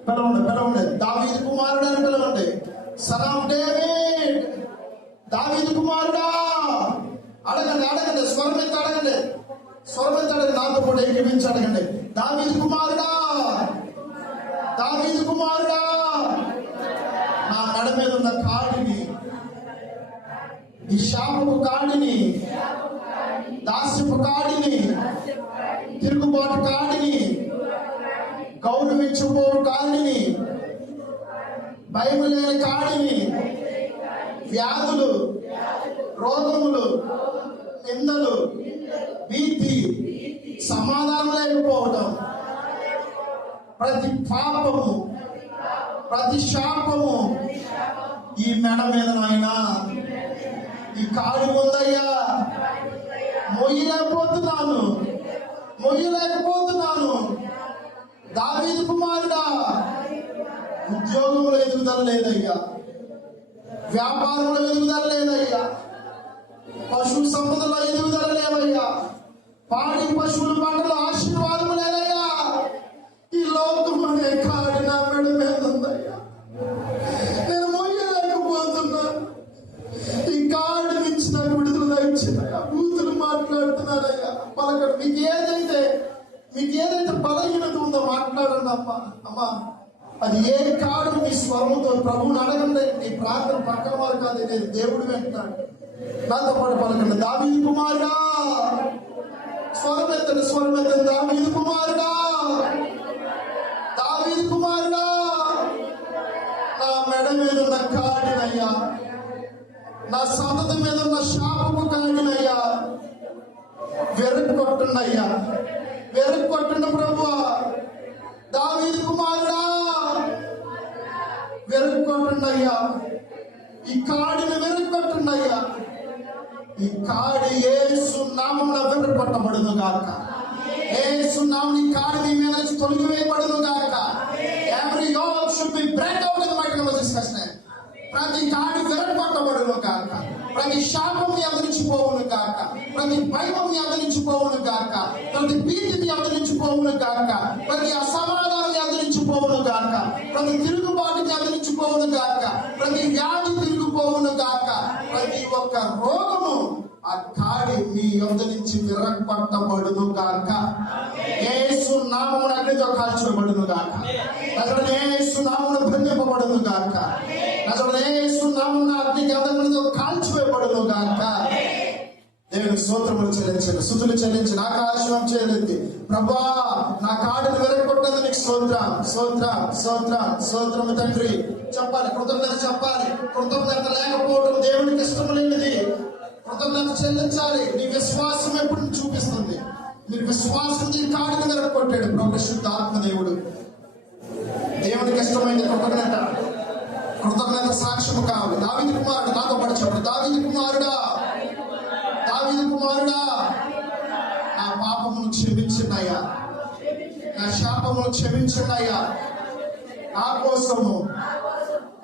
పిలవండి. దావీదు కుమారుడు అని పిలవండి. Son of David, దావీదు కుమారుడా. అడగండి. స్వరమెత్తి అడగండి. నాతో కూడా ఏకీవించి అడగండి. దావీదు కుమారుడా, నా మెడ మీద ఉన్న కాడిని, ఈ శాపపు కాడిని, దాస్యపు కాడిని, తిరుగుబాటు కాడిని, గౌరవించబోరు కాడిని, భయం లేని కాడిని, వ్యాధులు, రోగములు, నిందలు, భీతి, సమాధానం లేకపోవడం, ప్రతి పాపము, ప్రతి శాపము ఈ మెడ మీద నాయనా, ఈ కాడి ఉందయ్యా. మొయ్యలేకపోతున్నాను. దావీదు కుమారుడా, ఉద్యోగంలో ఎదుగుదల లేదయ్యా, వ్యాపారంలో ఎదుగుదల లేదయ్యా, పశు సంపదలో ఎదుగుదల లేవయ్యా, పాడి పశువుల పంటలో ఆశీర్వాదం లేదయ్యా. ఈ లోకం అనే కాడి నా మెడ మీద ఉందయ్యా. నేను మొయ్యలేకపోతున్నాను. ఈ కాడి నుంచి నాకు విడుదల దయచేదయ్యా. బూతులు మాట్లాడుతున్నానయ్యా. పలకడు. మీకు ఏదైతే బలహీనత ఉందో మాట్లాడండి అమ్మా. అది ఏ కాడు మీ స్వరంతో ప్రభువుని అడగండి. నీ ప్రార్థన పక్కన వారు కాదు, నేను దేవుడు వెంటాడు. నాతో పాటు పలకండి. దావీదు కుమారుడా, స్వరమెత్తండి. దావీదు కుమారుడా, నా మెడ మీద ఉన్న కాడినయ్యా, నా సంతతి మీద ఉన్న శాపపు కాడినయ్యా, వెరగొట్టండి ప్రభువా. దావీదు కుమారుడా, వెరగొట్టండి అయ్యా. ఈ కాడిని వెరగొట్టండి అయ్యా. ఈ కాడి యేసు నామమున వెరగొట్టబడును గాక. యేసు నామమున ఈ కాడి మీ మీద నుంచి తొలగివేయబడును గాక. Every yoke should be break out in the mighty name of Jesus Christ. ప్రతి కాడి వెరగొట్టబడును గాక. ప్రతి శాపం మీ అందరించి పోవును గాక. ప్రతి భయం మీ అందరించి పోవును గాక. ప్రతి భీతి మీ అందరించి పోవును గాక. ప్రతి అసమాధానం మీ అందరించి పోవును గాక. ప్రతి తిరుగుబాటు మీ అందరించి పోవును గాక. ప్రతి వ్యాధి తిరిగిపోవును గాక. ప్రతి ఒక్క రోగము ఆ కాడి మీ యొద్ద నుంచి విరగొట్టబడును గాక. యేసు నామమున అగ్నితో కాల్చబడును గాక. యేసు నామమున బంధింపబడును గాక. యేసు నామమున అగ్ని గంధములతో కాల్చివేయబడును గాక. దేవుని స్తోత్రములు చెల్లించండి, స్తుతులు చెల్లించండి, ఆకాశం చేయలేదు. ప్రభా, నా కాడిని వెరగొట్టదు నీకు స్తోత్రం తండ్రి. చెప్పాలి, కృతజ్ఞత చెప్పాలి. కృతజ్ఞత లేకపోవడం దేవునికి ఇష్టం లేనిది. కృతజ్ఞత చెల్లించాలి. నీ విశ్వాసం ఎప్పుడు చూపిస్తుంది. మీరు విశ్వాసం కాడిని వెరగొట్టాడు పరిశుద్ధ ఆత్మదేవుడు. దేవునికి ఇష్టమైంది కృతజ్ఞత సాక్ష్యము కావాలి. దావీదు కుమారుడు, నాతో పాటు చెప్పండి. దావీదు కుమారుడా, నా పాపమును క్షమించినయ్యా, నా శాపమును క్షమించినయ్యా. నా కోసము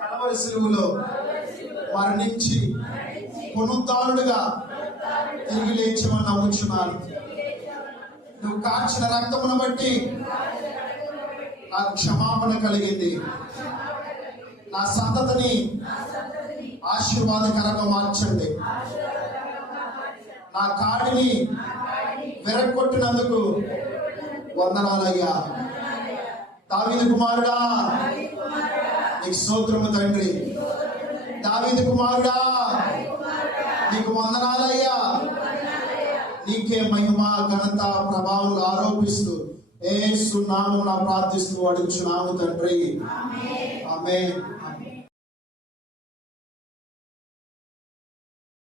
కలవరి సిలువలో మరణించి పునరుద్ధానుడుగా తిరిగి లేచమని నమ్ముచున్నాను. నువ్వు కార్చిన రక్తమును బట్టి నాకు క్షమాపణ కలిగింది. నా సంతతిని ఆశీర్వాదకరంగా మార్చండి. నా కాడిని వెరగొట్టినందుకు వందనాలయ్యా. దావీదు కుమారుడా, నీకు స్తోత్రము తండ్రి. దావీదు కుమారుడా, నీకు వందనాలయ్యా. నీకే మహిమ, ఘనత, ప్రభావం ఆరోపిస్తూ యేసు నామమున ప్రార్థిస్తూ అడుగుచున్నాము తండ్రి. ఆమేన్.